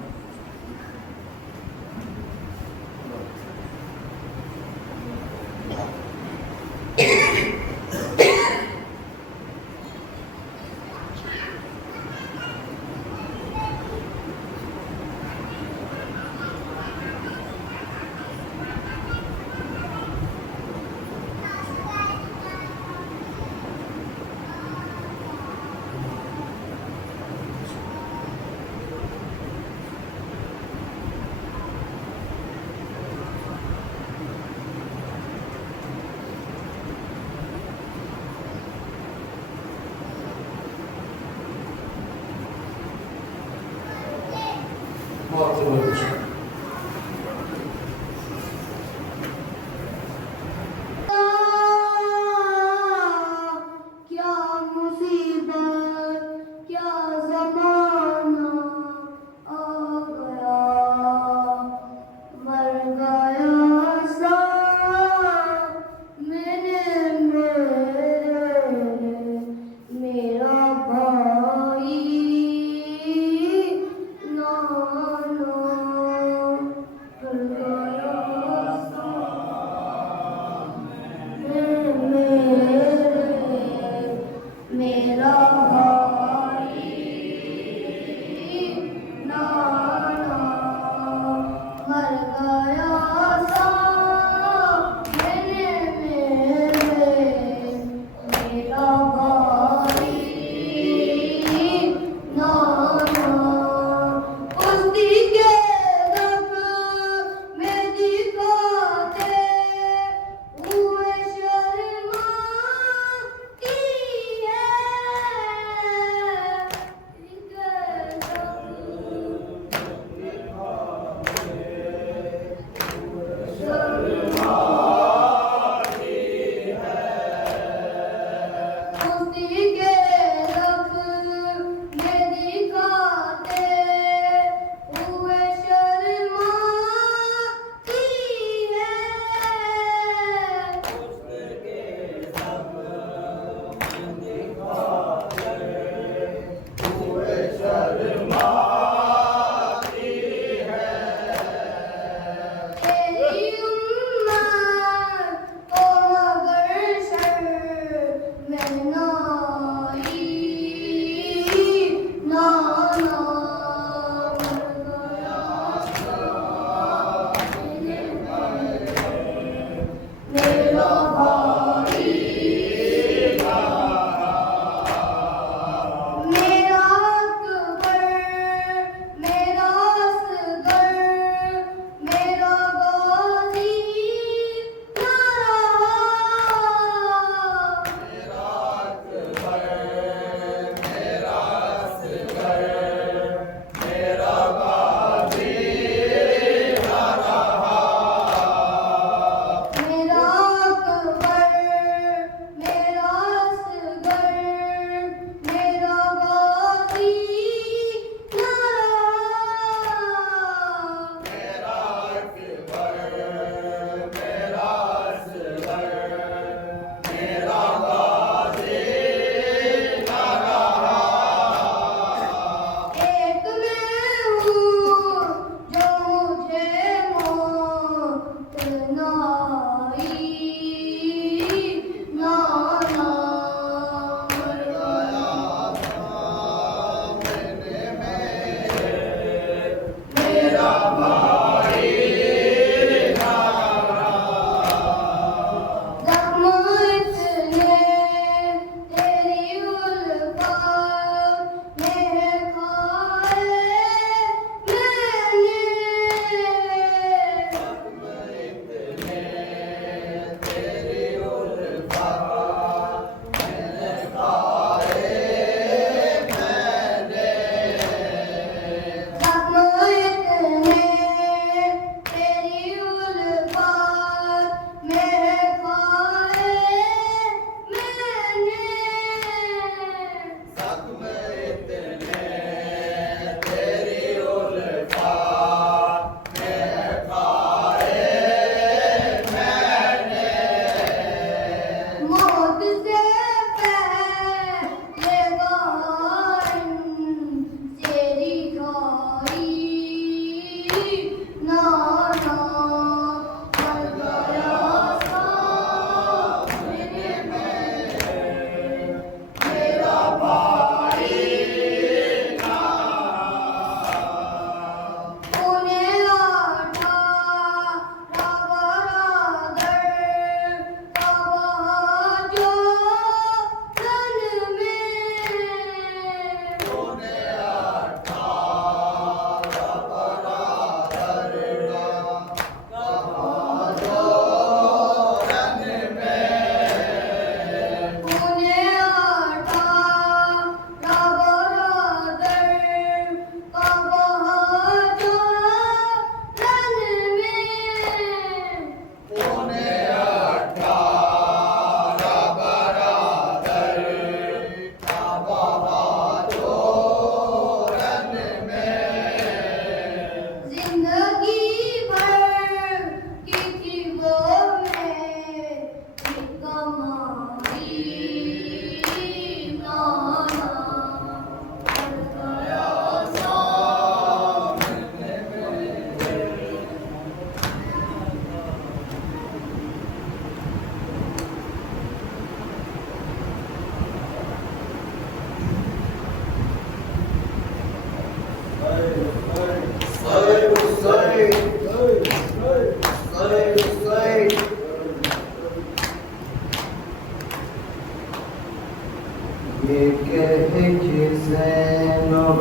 یہ کہہ کے زینب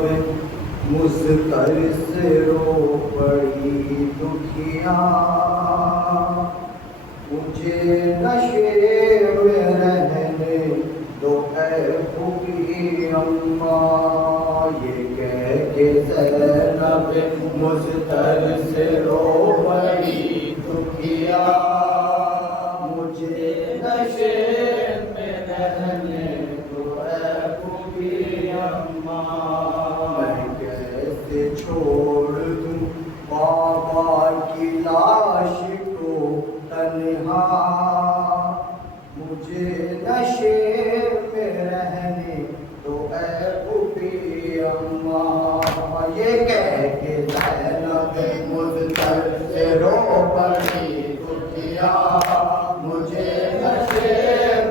مضطر سے رو پڑی دکھیا، مجھے نشے میں رہنے دو اے پھوپھی اماں، یہ کہہ کے زینب مضطر سے رو پڑی دکھیا، مجھے نشے میں رہنے دو اے پھوپھی اماں، میں کیسے چھوڑ دوں بابا کی لاش کو تنہا، مجھے نشے میں رہنے دو اے پھوپھی اماں، یہ کہہ کے زینب مضطر سے رو پڑی دکھیا، مجھے نشے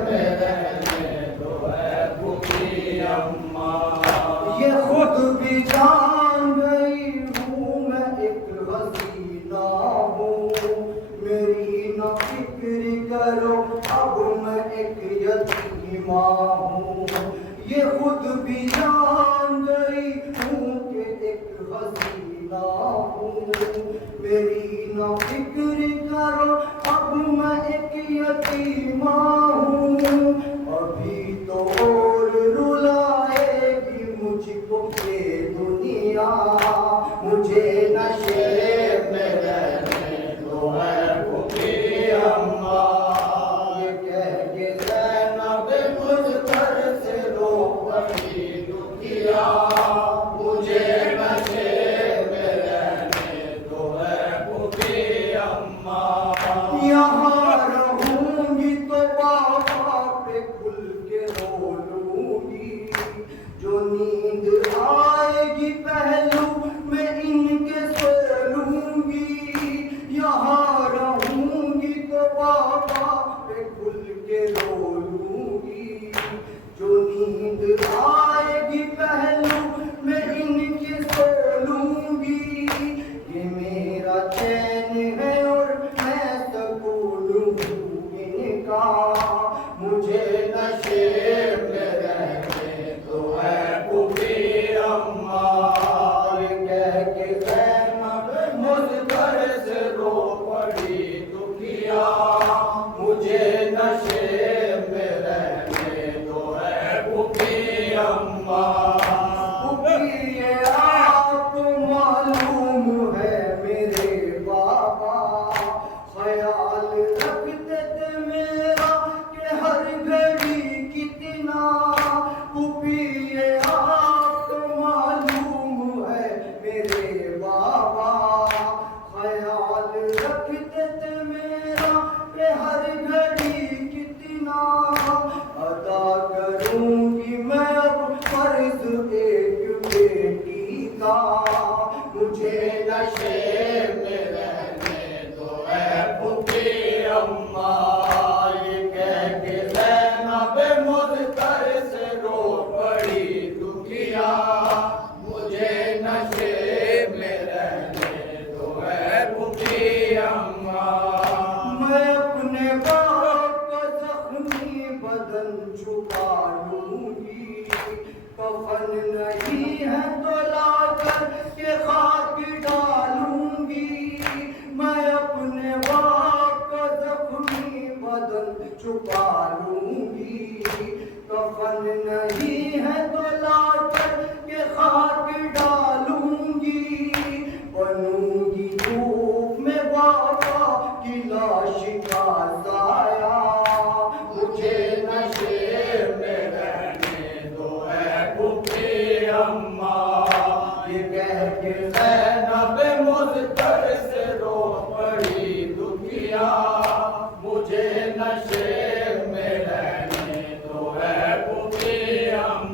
میں رہنے دو اے پھوپھی اماں، یہ خود بھی جان گئی ہوں میں ایک حسینہ ہوں، میری نہ فکر کرو اب میں ایک یتیمہ ہوں، یہ خود بھی جان گئی ہوں کہ ایک حسینہ ہوں، میری نہ فکر کرو اب میں ایک یتیمہ ہوں، ابھی تو اور رلائے گی مجھ کو یہ دنیا، مجھے نشے میں رہنے دو اے پھوپھی اماں، یہ کہہ کے زینب مضطر سے رو پڑی دکھیا، مجھے نشے میں رہنے دو اے پھوپھی اماں، یہاں رہوں گی تو بابا پہ کھل کے رو لوں گی، جو نیند آئے گی پہلو میں ان کے سو لوں گی، یہاں رہوں گی تو بابا پہ کھل کے رو لوں گی، جو نیند آئے گی پہلو میں ان کے سو لوں گی، یہ میرا چین ہے اور میں سکون ہوں ان کا، مجھے نشے میں رہنے دو اے پھوپھی اماں، یہ کہہ کے زینب مضطر سے رو پڑی دکھیا، مجھے نشے میں رہنے دو اے پھوپھی اماں، پھوپھی یہ آپ کو معلوم ہے میرے بابا خیال رکھتے تھے میرا کہ ہر گھڑی کتنا، پھوپھی یہ آپ کو معلوم ہے میرے بابا خیال رکھتے تھے میرا کہ ہر گھڑی کتنا، ادا کروں گی میں اب فرض ایک بیٹی کا، مجھے نشے میں رہنے دو اے پھوپھی اماں، یہ کہہ کے زینب مضطر سے رو پڑی دکھیا، مجھے نشے میں رہنے دو اے پھوپھی اماں، میں اپنے باپ کا زخمی بدن چھپا لوں گی، کفن نہیں ہے تو لا کر کے خاک ڈالوں گی، میں اپنے باپ کا زخمی بدن چھپا لوں گی، کفن نہیں ہے تو لا کر کے خاک ڈالوں گی، بنوں گی دھوپ میں بابا کی لاش کا سایہ، مجھے نشے میں رہنے دو اے پھوپھی اماں، یہ کہہ کے زینب مضطر سے رو پڑی دکھیا، مجھے نشے میں رہنے دو اے پھوپھی اماں۔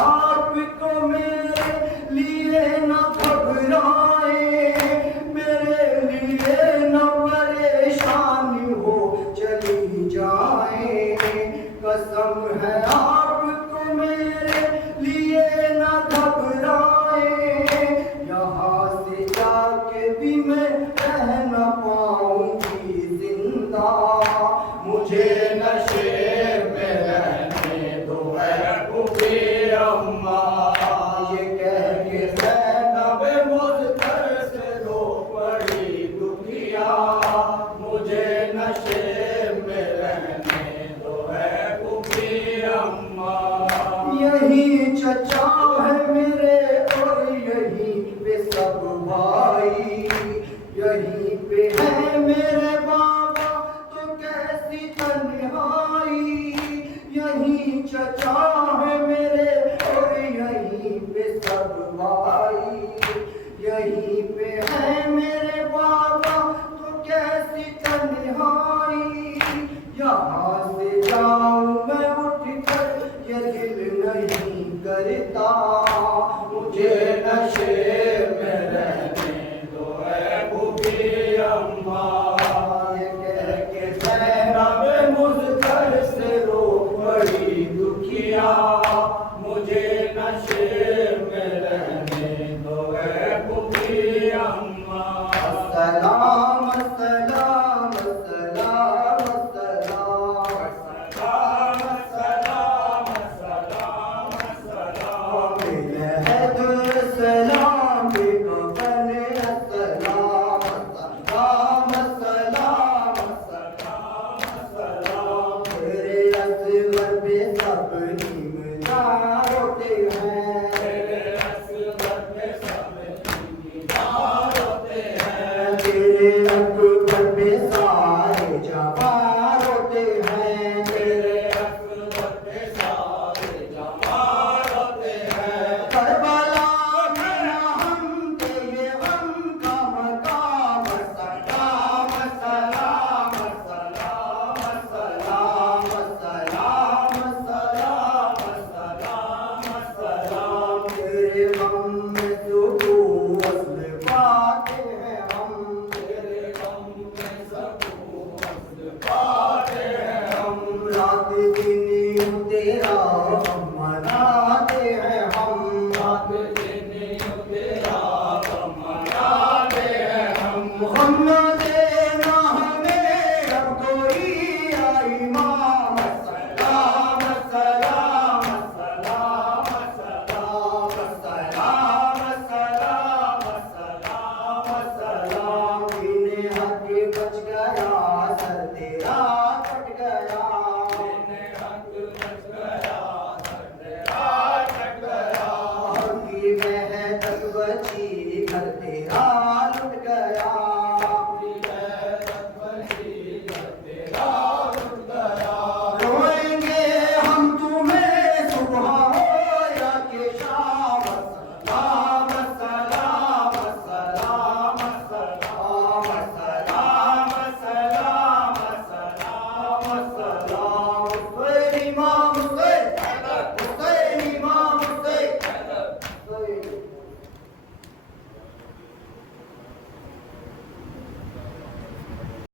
آپ کو میرے لیے نہ گھبرائے، میرے لیے نہ پریشانی ہو چلی جائیں، قسم ہے آپ کو میرے لیے نہ گھبرائے، یہاں سے جا کے بھی میں رہ نہ پاؤں گی زندہ، مجھے نشے میں رہنے دو اے پھوپھی اماں، یہ کہہ کے زینب مضطر سے رو پڑی دکھیا، مجھے نشے میں رہنے دو اے پھوپھی اماں، یہی چچا ہے میرے اور یہیں پہ سب بھائی، یہیں پہ ہے میرے بابا تو کیسی تنہائی، یہیں چچا